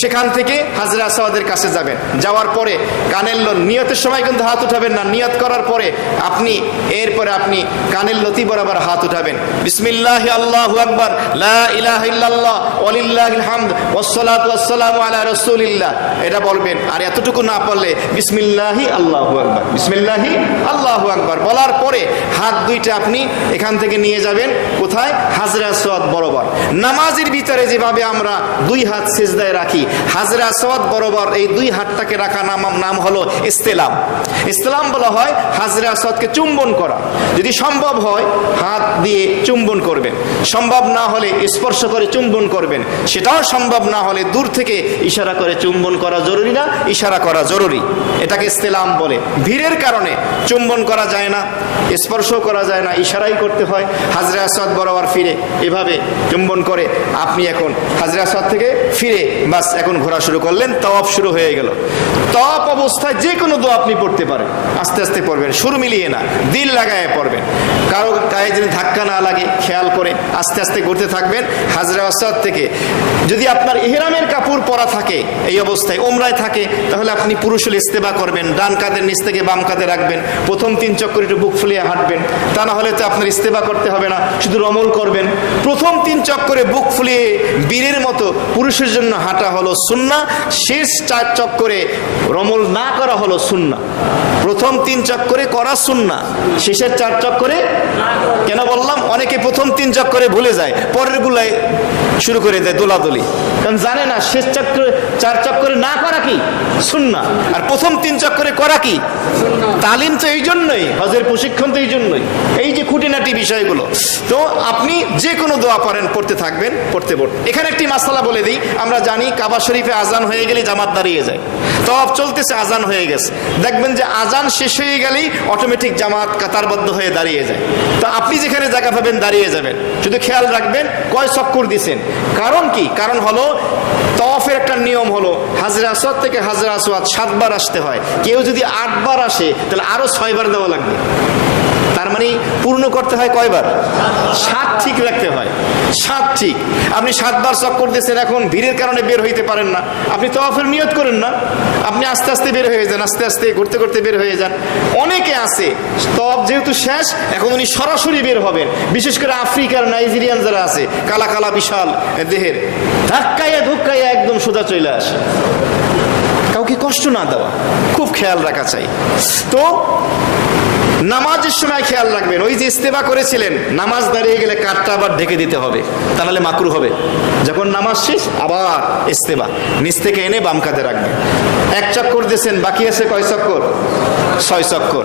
সেখান থেকে হাজরে আসওয়াদের কাছে যাবেন। যাওয়ার পরে কানের নিয়তের সময় কিন্তু হাত উঠাবেন না, নিয়ত করার পরে আপনি এরপরে আপনি কানের লতি বরাবর হাত উঠাবেন। বিসমিল্লাহি আল্লাহু আকবার, লা ইলাহা ইল্লাল্লাহ ওয়ালিল্লাহিল হামদ ওয়াসসালাতু ওয়াসসালামু আলা রাসূলিল্লাহ, এটা বলবেন। আর এতটুকু না পারলে বিসমিল্লাহি আল্লাহু আকবার, বিসমিল্লাহি আল্লাহু আকবার বলার পরে হাত দুইটা আপনি এখান থেকে নিয়ে যাবেন কোথায়? হাজরে আসওয়াদ বরাবর। নামাজের ভিতরে যেভাবে আমরা 2 হাত সিজদায় রাখি, রাখি, হাজরে আসওয়াদ বরাবর এই দুই হাতটাকে রাখা নাম হলো ইস্তেলাম। ইস্তেলাম বলা হয় হাজরে আসওয়াদকে চুম্বন করা। যদি সম্ভব হয় হাত দিয়ে চুম্বন করবেন, সম্ভব না হলে স্পর্শ করে চুম্বন করবেন, সেটাও সম্ভব না হলে দূর থেকে ইশারা করে চুম্বন করা জরুরি না, ইশারা করা জরুরি। এটাকে ইস্তেলাম বলে। ভিড়ের কারণে চুম্বন করা যায় না, স্পর্শ করা যায় না, ইশারাই করতে হয়। হাজরে আসওয়াদ বরাবর ফিরে এভাবে চুম্বন করে আপনি এখন হাজরে আসওয়াদ থেকে ফিরে বাস এখন ঘোরা শুরু করলেন, তাওয়াফ শুরু হয়ে গেল। তাওয়াফ অবস্থায় যে কোনো দোয়া আপনি পড়তে পারেন, আস্তে আস্তে পড়বেন, সুর মিলিয়ে না, দিল লাগায় পড়বেন, কারো গায়ে যেন ধাক্কা না লাগে খেয়াল করে আস্তে আস্তে ঘুরতে থাকবেন হাজরে আসওয়াদ থেকে। যদি আপনার ইহরামের কাপড় পরা থাকে, এই অবস্থায় ওমরায় থাকে, তাহলে আপনি পুরুষ হলে ইস্তেবা করবেন, ডান কাঁধের নিচ থেকে বাম কাঁধে রাখবেন, প্রথম 3 চক্কর একটু বুক ফুলিয়ে হাঁটবেন। তা না হলে তো আপনার ইস্তেবা করতে হবে না, শুধু রমল করবেন। প্রথম 3 চক্করে বুক ফুলিয়ে বীরের মতো পুরুষের জন্য হাঁটা হলো সুন্নাহ, শেষ 4 চক্করে রমল না করা হলো সুন্নাহ। প্রথম 3 চক্করে করা সুন্নাহ, শেষের 4 চক্করে কেন বললাম? অনেকে প্রথম 3 চক্করে ভুলে যায়, পরের গুলায় শুরু করে দেয় দোলাদলি, কারণ জানে না শেষ চক্করে 4 চক্করে না করা কি সুন্নাহ, আর প্রথম 3 চক্করে করা কি। তালিম তো এই জন্যই, হজের প্রশিক্ষণ তো এই জন্যই, এই যে খুঁটিনাটি বিষয়গুলো। তো আপনি যে কোনো দোয়া পড়েন, পড়তে থাকবেন, পড়তে পড়তে। এখানে একটি মাসালা বলে দিই, আমরা জানি কাবা শরীফে আজান হয়ে গেলে জামাত দাঁড়িয়ে যায়, তাওয়াফ চলতেছে, আজান হয়ে গেছে, দেখবেন যে আজান শেষ হয়ে গেলেই অটোমেটিক জামাত কাতারবদ্ধ হয়ে দাঁড়িয়ে যায়। তো আপনি যেখানে জায়গা পাবেন দাঁড়িয়ে যাবেন, শুধু খেয়াল রাখবেন কয় চক্কর দিছেন। কারণ কি? কারণ হলো তাওয়াফের একটা নিয়ম হলো হাজরে আসওয়াদ থেকে হাজরে আসওয়াদ 7 বার আসতে হয়। কেউ যদি 8 বার আসে তাহলে আরো 6 বার দেওয়া লাগবে। তার মানে পূর্ণ করতে হয় কয়বার? 7 ঠিক রাখতে হয়, 7 ঠিক। আপনি 7 বার চক্কর দিয়েছেন, এখন ভিড়ের কারণে বের হইতে পারেন না, আপনি তাওয়াফের নিয়ত করেন না, আপনি আস্তে আস্তে বের হয়ে যান, আস্তে আস্তে ঘুরতে ঘুরতে বের হয়ে যান। অনেকে আছে তাওয়াফ যেহেতু শেষ, এখন উনি সরাসরি বের হবেন, বিশেষ করে আফ্রিকার নাইজেরিয়ান যারা আছে, কালা কালা বিশাল দেহের, ধাক্কাইয়া ধুক্কাইয়া একদম সোজা চলে আসে। কাউকে কষ্ট না দেওয়া, খুব খেয়াল রাখা চাই। তো নামাজের সময় খেয়াল রাখবেন, ওই যে ইস্তেবা করেছিলেন, নামাজ দাঁড়িয়ে গেলে কাঠটা আবার ঢেকে দিতে হবে, তা নাহলে মাকরু হবে। যখন নামাজ শেষ আবার ইস্তেবা নিচ থেকে এনে বাম কাঁধে রাখবেন। 1 চক্কর দিয়েছেন, বাকি আছে কয় চক্কর? 6 চক্কর।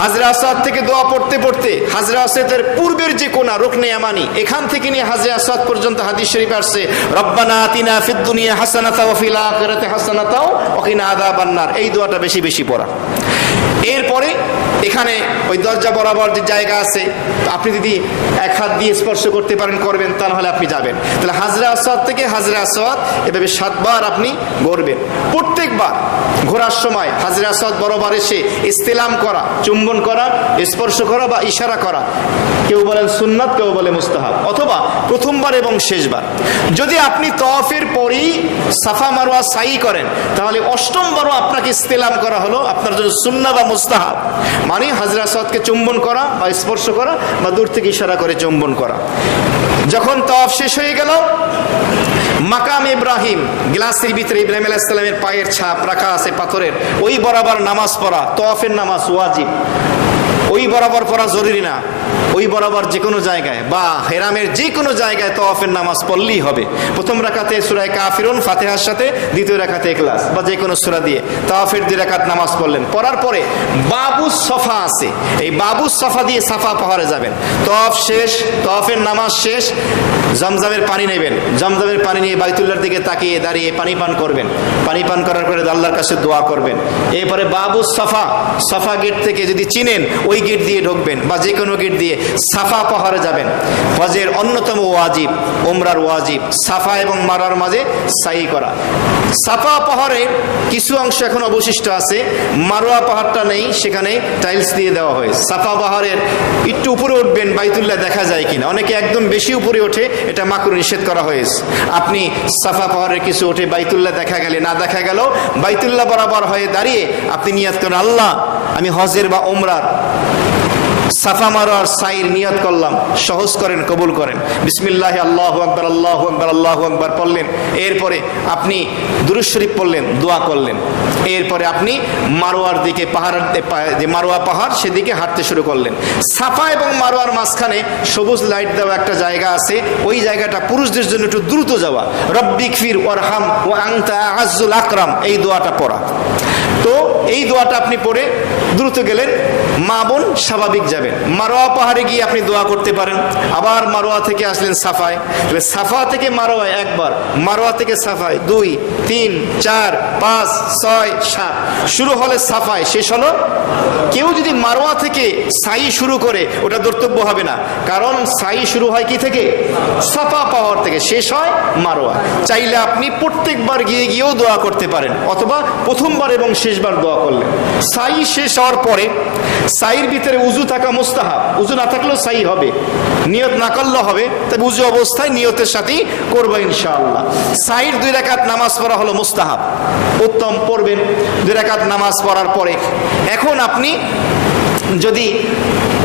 হাজরে আসওয়াদ থেকে দোয়া পড়তে পড়তে হাজরে আসওয়াদের পূর্বের যে কোনা রুকনে ইয়ামানি, এখান থেকে নিয়ে হাজরে আসওয়াদ পর্যন্ত হাদিস শরীফ আসছে রব্বানা আতিনা ফিদ দুনিয়া হাসানাতাও ওয়া ফিল আখিরাতি হাসানাতাও ওয়া কিনা আযাবান নার। এই দোয়াটা বেশি বেশি পড়া। এরপরে এখানে ওই দরজা বরাবর যে জায়গা আছে, আপনি যদি 1 হাত দিয়ে স্পর্শ করতে পারেন করবেন, তা নাহলে আপনি যাবেন। তাহলে হাজরে আসওয়াদ থেকে হাজরে আসওয়াদ এভাবে 7 বার আপনি ঘুরবেন। প্রত্যেকবার ঘোরার সময় হাজরে আসওয়াদ বরাবর এসে ইস্তেলাম করা, চুম্বন করা, স্পর্শ করা বা ইশারা করা, কেউ বলেন সুন্নাত, কেউ বলে মুস্তাহাব, অথবা প্রথমবার এবং শেষবার। যদি আপনি তাওয়াফের পরেই সাফা মারওয়া সাই করেন, তাহলে 8ম বারও আপনাকে ইস্তেলাম করা হলো আপনার জন্য সুন্নাহ বা মুস্তাহাব, মানে হাজরে আসওয়াদকে চুম্বন করা বা স্পর্শ করা বা দূর থেকে ইশারা করে চুম্বন করা। যখন তাওয়াফ শেষ হয়ে গেল, মাকাম ইব্রাহিম, গ্লাসের ভিতরে ইব্রাহিম আলাইহিস সালামের পায়ের ছাপ রাখা আছে পাথরের, ওই বরাবর নামাজ পড়া, তাওয়াফের নামাজ ওয়াজিব। ওই বরাবর পড়া জরুরি না, ওই বরাবর যে কোনো জায়গায় বা হেরামের যে কোনো জায়গায় তাওয়াফের নামাজ পড়লেই হবে। প্রথম রাকাতে সূরা কাফিরুন ফাতিহার সাথে, দ্বিতীয় রাকাতে ইখলাস বা যে কোনো সূরা দিয়ে তাওয়াফের 2 রাকাত নামাজ পড়লেন। পড়ার পরে বাবুস সফা আছে, এই বাবুস সফা দিয়ে সাফা পাহাড়ে যাবেন। তাওয়াফ শেষ, তাওয়াফের নামাজ শেষ, জমজমের পানি নেবেন, জমজমের পানি নিয়ে বাইতুল্লাহর দিকে তাকিয়ে দাঁড়িয়ে পানি পান করবেন। পানি পান করার পরে আল্লাহর কাছে দোয়া করবেন। এরপরে বাবুস সফা, সফা গেট থেকে যদি চিনেন ওই গেট দিয়ে ঢুকবেন বা যে কোনো গেট দিয়ে সাফা পাহাড়ে যাবেন। হজের অন্যতম ওয়াজিব, উমরার ওয়াজিব, সাফা এবং মারওয়ার মাঝে সাই করা। সাফা পাহাড়ে কিছু অংশ এখন অবশিষ্ট আছে, মারওয়া পাহাড়টা নেই, সেখানে টাইলস দিয়ে দেওয়া হয়। সাফা পাহাড়ের একটু উপরে উঠবেন, বাইতুল্লাহ দেখা যায় কিনা, অনেকে একদম বেশি উপরে ওঠে, এটা মাকরুহ, নিষেধ করা হয়েছে। আপনি সাফা পাহাড়ের কিছু ওঠে বাইতুল্লাহ দেখা গেলে, না দেখা গেল, বাইতুল্লাহ বরাবর হয়ে দাঁড়িয়ে আপনি নিয়াত করেন, আল্লাহ আমি হজের বা উমরার সাফা মারোয়ার সাইর নিয়ত করলাম, সহজ করেন, কবুল করেন। বিসমিল্লাহ আল্লাহু আকবার আল্লাহু আকবার আল্লাহু আকবার পড়লেন, এরপরে আপনি দুরূদ শরীফ পড়লেন, দোয়া করলেন, এরপরে আপনি মারোয়ার দিকে যে মারোয়া পাহাড় সেদিকে হাঁটতে শুরু করলেন। সাফা এবং মারোয়ার মাঝখানে সবুজ লাইট দেওয়া একটা জায়গা আছে, ওই জায়গাটা পুরুষদের জন্য একটু দ্রুত যাওয়া। রব্বিগফির ওয়ারহাম ওয়া আনতা আ'আজ্জুল আকরাম, এই দোয়াটা পড়া। তো এই দোয়াটা আপনি পড়ে দ্রুত গেলেন, মা বোন স্বাভাবিক যাবেন। মারোয়া পাহাড়ে গিয়ে আপনি দোয়া করতে পারেন। আবার মারোয়া থেকে আসলেন সাফায়, সাফা থেকে মারোয়ায় একবার, মারোয়া থেকে সাফায় 2, 3, 4, 5, 6, 7, শুরু হলে সাফায়, শেষ হলো। কেউ যদি মারোয়া থেকে সাই শুরু করে ওটা ধর্তব্য হবে না, কারণ সাই শুরু হয় কি থেকে? সাফা পাহাড় থেকে, শেষ হয় মারোয়া। চাইলে আপনি প্রত্যেকবার গিয়েও দোয়া করতে পারেন, অথবা প্রথমবার এবং শেষবার দোয়া করলেন। সাই শেষ হওয়ার পরে সাইর ভিতরে উজু থাকা মুস্তাহাব, উজু না থাকলেও সাই হবে, নিয়ত না করলেও হবে, তবে উজু অবস্থায় নিয়তের সাথেই করবো ইনশাআল্লাহ। সাইর 2 রাকাত নামাজ পড়া হলো মুস্তাহাব, উত্তম, পড়বেন 2 রাকাত নামাজ পড়ার পরে। এখন আপনি যদি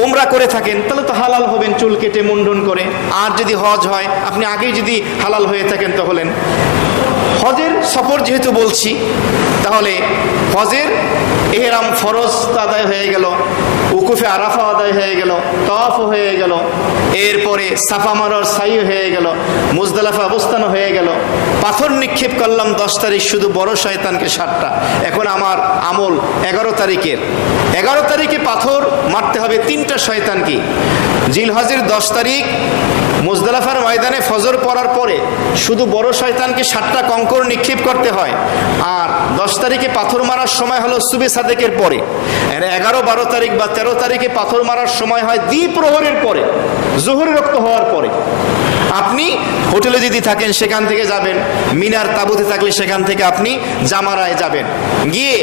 উমরা করে থাকেন তাহলে তো হালাল হবেন চুল কেটে মুন্ডন করে, আর যদি হজ হয় আপনি আগেই যদি হালাল হয়ে থাকেন তো হলেন। হজের সফর যেহেতু বলছি, তাহলে হজের ইহরাম ফরজ আদায় হয়ে গেল, উকুফে আরাফা আদায় হয়ে গেল, তাওয়াফ হয়ে গেল, এরপরে সাফা মারোয়ার সাই হয়ে গেল, মুজদালিফা অবস্থান হয়ে গেল, পাথর নিক্ষেপ করলাম 10 তারিখ শুধু বড় শয়তানকে 7টা। এখন আমার আমল 11 তারিখের, 11 তারিখে পাথর মারতে হবে 3টা শয়তানকে। জিলহজের 10 তারিখ মুজদালিফার ময়দানে ফজর পড়ার পরে শুধু বড় শয়তানকে 7টা কঙ্কর নিক্ষেপ করতে হয়। আর 10 তারিখে পাথর মারার সময় হলো সুবে সাদেকের পরে। 11, 12 তারিখ বা 13 তারিখে পাথর মারার সময় হয় দ্বিপ্রহরের পরে, জোহরের রক্ত হওয়ার পরে। আপনি হোটেলে যদি থাকেন সেখান থেকে যাবেন, মিনার তাঁবুতে থাকলে সেখান থেকে আপনি জামারায় যাবেন, গিয়ে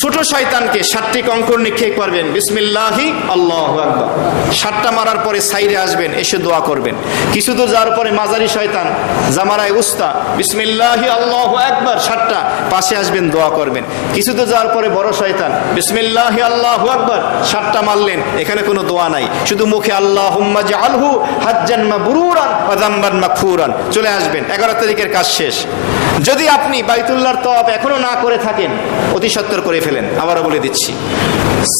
ছোট শয়তানকে 7টি কঙ্কর নিক্ষেপ করবেন, বিসমিল্লাহি আল্লাহু আকবার। 7টা মারার পরে সাইরে আসবেন, এসে দোয়া করবেন। কিছু দূর যাওয়ার পরে মাঝারি শয়তান জামারায় উস্তা, বিসমিল্লাহি আল্লাহু আকবার 7টা, পাশে আসবেন, দোয়া করবেন। কিছু দূর যাওয়ার পরে বড় শয়তান, বিসমিল্লাহি আল্লাহু আকবার 7টা মারলেন, এখানে কোনো দোয়া নাই, শুধু মুখে আল্লাহুম্মা জাআলহু হাজ্জান মাবরুরান ওয়া যামবান মাগফুরান, চলে আসবেন। 11 তারিখের কাজ শেষ। যদি আপনি বাইতুল্লাহর তওয়াফ এখনো না করে থাকেন, অতি সত্বর করে ফেলেন। আবারও বলে দিচ্ছি,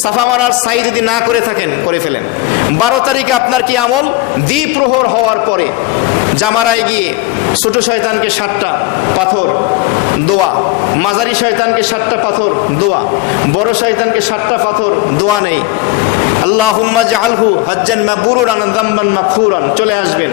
সাফা মারার সাই যদি না করে থাকেন, করে ফেলেন। 12 তারিখে আপনার কি আমল? দ্বিপ্রহর হওয়ার পরে জামারায় গিয়ে ছোট শয়তানকে 7টা পাথর, দোয়া। মাঝারি শয়তানকে 7টা পাথর, দোয়া। বড় শয়তানকে 7টা পাথর, দোয়া নেই। আল্লাহুম্মা জাআলহু হাজ্জান মাবরুরান ওয়া যামবান মাগফুরান, চলে আসবেন।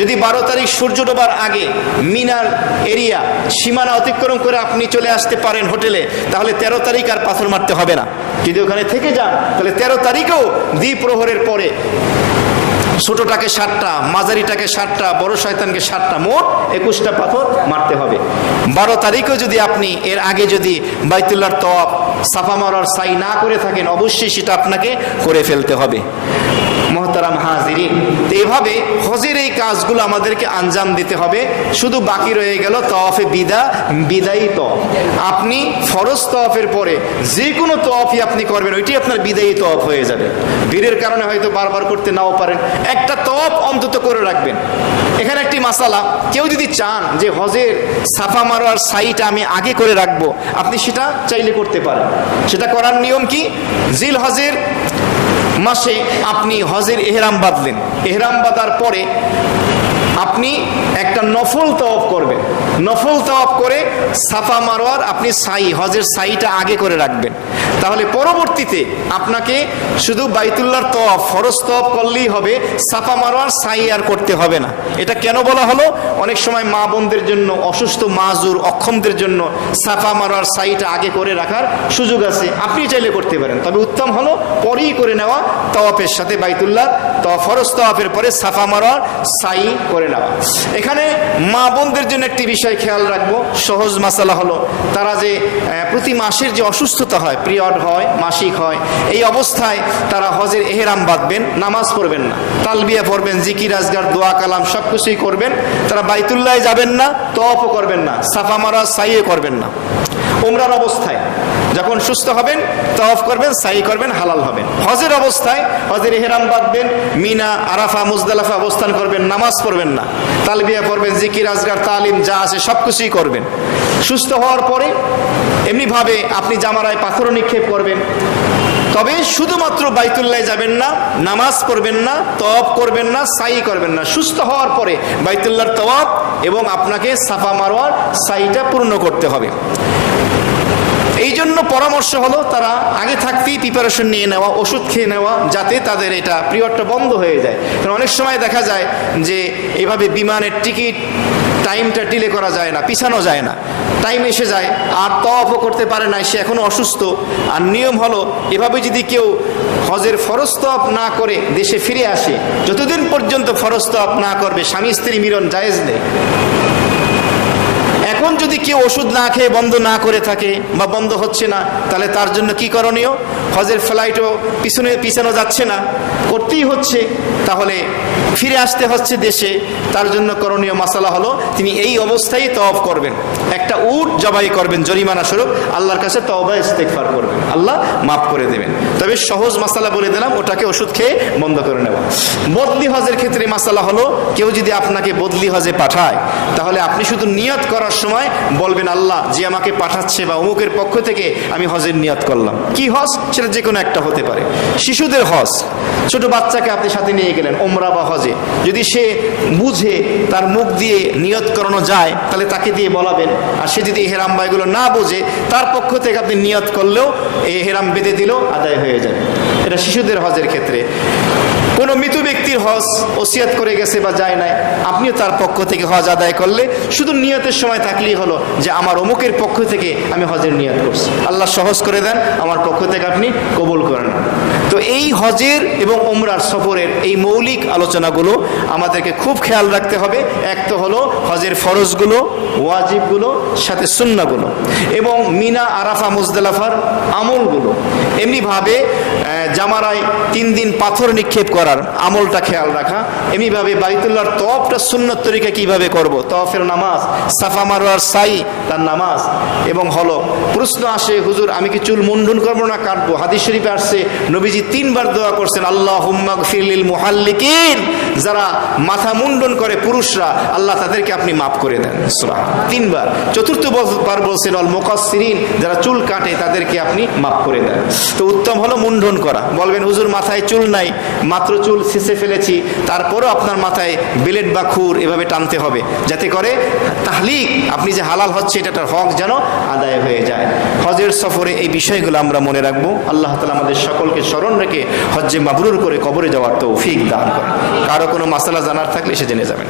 যদি 12 তারিখ সূর্য ডোবার আগে মিনার এরিয়া সীমানা অতিক্রম করে আপনি চলে আসতে পারেন হোটেলে, তাহলে 13 তারিখ আর পাথর মারতে হবে না। যদি ওখানে থেকে যান তাহলে 13 তারিখেও দ্বিপ্রহরের পরে ছোটটাকে 7টা, মাঝারিটাকে 7টা, বড় শয়তানকে 7টা, মোট 21টা পাথর মারতে হবে। 12 তারিখেও যদি আপনি এর আগে যদি বাইতুল্লাহর তওয়াফ, সাফা মারওয়ার সাই না করে থাকেন, অবশ্যই সেটা আপনাকে করে ফেলতে হবে। মোহতারাম হাজিরিন, এইভাবে হজের এই কাজগুলো আমাদেরকে আঞ্জাম দিতে হবে। শুধু বাকি রয়ে গেল তওয়াফে বিদায়ী তওয়াফ। আপনি ফরজ তওয়াফের পরে যে কোনো তওয়াফই আপনি করবেন, ওইটি আপনার বিদায়ী তওয়াফ হয়ে যাবে। ভিড়ের কারণে হয়তো বারবার করতে নাও পারেন, একটা তওয়াফ অন্তত করে রাখবেন। এখানে একটি মাসালা, কেউ যদি চান যে হজের সাফা মারওয়ার সাইটা আমি আগে করে রাখবো, আপনি সেটা চাইলে করতে পারেন। সেটা করার নিয়ম কি? জিল হজের মাসে আপনি হজের এহরাম বাঁধলেন, এহরাম বাঁধার পরে আপনি একটা নফল তওয়াফ করবেন। নফল তওয়াফ করে সাফা মারওয়ার আপনি সাই, হজের সাইটা আগে করে রাখবেন। তাহলে পরবর্তীতে আপনাকে শুধু বাইতুল্লাহর তওয়াফ, ফরজ তওয়াফ করলেই হবে, সাফা মারওয়ার সাই আর করতে হবে না। এটা কেন বলা হলো? অনেক সময় মা বোনদের জন্য, অসুস্থ মাজুর অক্ষমদের জন্য সাফা মারওয়ার সাইটা আগে করে রাখার সুযোগ আছে, আপনি চাইলে করতে পারেন। তবে উত্তম হলো পরেই করে নেওয়া, তওয়াফের সাথে বাইতুল্লাহ ফরজ তওয়াফের পরে সাফা মারওয়ার সাই করে নেওয়া। এখানে মা বোনদের জন্য একটি বিষয় খেয়াল রাখবো, সহজ মাসালা হলো, তারা যে প্রতি মাসের যে অসুস্থতা হয়, পিরিয়ড হয়, মাসিক হয়, এই অবস্থায় তারা হজের এহরাম বাঁধবেন, নামাজ পড়বেন না, তালবিয়া পড়বেন, জিকির আজগার, দোয়া কালাম সব কিছুই করবেন। তারা বাইতুল্লাহ যাবেন না, তওয়াফও করবেন না, সাফা মারওয়া সাইও করবেন না। উমরার অবস্থায় যখন সুস্থ হবেন তাওয়াফ করবেন, সাই করবেন, হালাল হবেন। হজের অবস্থায় হজের ইহরাম বাঁধবেন, মিনা, আরাফা, মুজদালিফা অবস্থান করবেন, নামাজ পড়বেন না, তালবিয়া পড়বেন, জিকির, আজগার, তালিম যা আছে সবকিছুই করবেন। সুস্থ হওয়ার পরে এমনিভাবে আপনি জামারায় পাথর নিক্ষেপ করবেন। তবে শুধুমাত্র বাইতুল্লাহ যাবেন না, নামাজ পড়বেন না, তওয়াফ করবেন না, সাই করবেন না। সুস্থ হওয়ার পরে বাইতুল্লাহর তওয়াফ এবং আপনাকে সাফা মারওয়ার সাইটা পূর্ণ করতে হবে। এই জন্য পরামর্শ হলো তারা আগে থাকতেই প্রিপারেশন নিয়ে নেওয়া, ওষুধ খেয়ে নেওয়া, যাতে তাদের এটা পিরিয়ডটা বন্ধ হয়ে যায়। কারণ অনেক সময় দেখা যায় যে এভাবে বিমানের টিকিট টাইমটা ডিলে করা যায় না, পিছানো যায় না, টাইম এসে যায় আর তওয়াফও করতে পারে না, সে এখনো অসুস্থ। আর নিয়ম হলো এভাবে যদি কেউ হজের ফরজ তওয়াফ না করে দেশে ফিরে আসে, যতদিন পর্যন্ত ফরজ তওয়াফ না করবে স্বামী স্ত্রী মিলন জায়েজ নেই। এখন যদি কেউ ওষুধ না খেয়ে বন্ধ না করে থাকে বা বন্ধ হচ্ছে না, তাহলে তার জন্য কি করণীয়? হজের ফ্লাইটও পিছানো যাচ্ছে না, করতেই হচ্ছে, তাহলে ফিরে আসতে হচ্ছে দেশে। তার জন্য করণীয় মাসালা হলো তিনি এই অবস্থায় তওয়াফ করবেন, একটা উট জবাই করবেন জরিমানা স্বরূপ, আল্লাহর কাছে তওবা ইস্তেগফার করবেন, আল্লাহ মাফ করে দেবেন। তবে সহজ মাসালা বলে দিলাম, ওটাকে ওষুধ খেয়ে বন্ধ করে নেওয়া। বদলি হজের ক্ষেত্রে মাসালা হলো কেউ যদি আপনাকে বদলি হজে পাঠায়, তাহলে আপনি শুধু নিয়ত করার সময় বলবেন আল্লাহ যে আমাকে পাঠাচ্ছে বা অমুকের পক্ষ থেকে আমি হজের নিয়ত করলাম। কি হজ? সেটা যে কোনো একটা হতে পারে। শিশুদের হজ, ছোট বাচ্চাকে আপনি সাথে নিয়ে গেলেন ওমরা বা হজে, যদি সে বুঝে তার মুখ দিয়ে নিয়ত করানো যায় তাহলে তাকে দিয়ে বলাবেন। আর সে যদি ইহরাম বা এগুলো না বোঝে, তার পক্ষ থেকে আপনি নিয়ত করলেও এই ইহরাম বেঁধে দিলেও আদায় হয়ে যাবে। এটা শিশুদের হজের ক্ষেত্রে। কোনো মৃত ব্যক্তির হজ ওসিয়াত করে গেছে বা যায় নাই, আপনিও তার পক্ষ থেকে হজ আদায় করলে শুধু নিয়তের সময় থাকলেই হলো যে আমার অমুকের পক্ষ থেকে আমি হজের নিয়ত করছি, আল্লাহ সহজ করে দেন, আমার পক্ষ থেকে আপনি কবুল করেন। তো এই হজের এবং ওমরার সফরের এই মৌলিক আলোচনাগুলো আমাদেরকে খুব খেয়াল রাখতে হবে। এক তো হলো হজের ফরজগুলো, ওয়াজিবগুলো, সাথে সুন্নাহগুলো, এবং মিনা, আরাফা, মুজদালিফার আমলগুলো। এমনিভাবে জামারায় 3 দিন পাথর নিক্ষেপ করার আমলটা খেয়াল রাখা। এমনিভাবে বাইতুল্লাহর তওয়াফটা সুন্নত তরিকা কিভাবে করব, তওয়াফের নামাজ, সাফা মারওয়ার সাই তার নামাজ। এবং হলো প্রশ্ন আসে, হুজুর আমি কি চুল মুন্ডন করবো না কাটবো? হাদিস শরীফে আসছে নবীজি 3 বার দোয়া করছেন, আল্লাহুম্মা গফির লিল মুহাল্লিকিন, যারা মাথা মুন্ডন করে পুরুষরা, আল্লাহ তাদেরকে আপনি মাফ করে দেন। সুবহানাল্লাহ, 3 বার। চতুর্থ বার বলছেন আল মুকাসসিরিন, যারা চুল কাটে তাদেরকে আপনি মাফ করে দেন। তো উত্তম হলো মুন্ডন করা। বলবেন হুজুর মাথায় চুল নাই, মাত্র চুল ছেঁচে ফেলেছি, তারপরও আপনার মাথায় বেলেট বা খুর এভাবে টানতে হবে, যাতে করে তাহলিক আপনি যে হালাল হচ্ছে এটার হক যেন আদায় হয়ে যায়। হজের সফরে এই বিষয়গুলো আমরা মনে রাখবো। আল্লাহ তাআলা আমাদের সকলকে স্মরণ রেখে হজ্জে মাবরুর করে কবরে যাওয়ার তৌফিক দান করেন। কারো কোনো মাসালা জানার থাকলে সে জেনে যাবেন।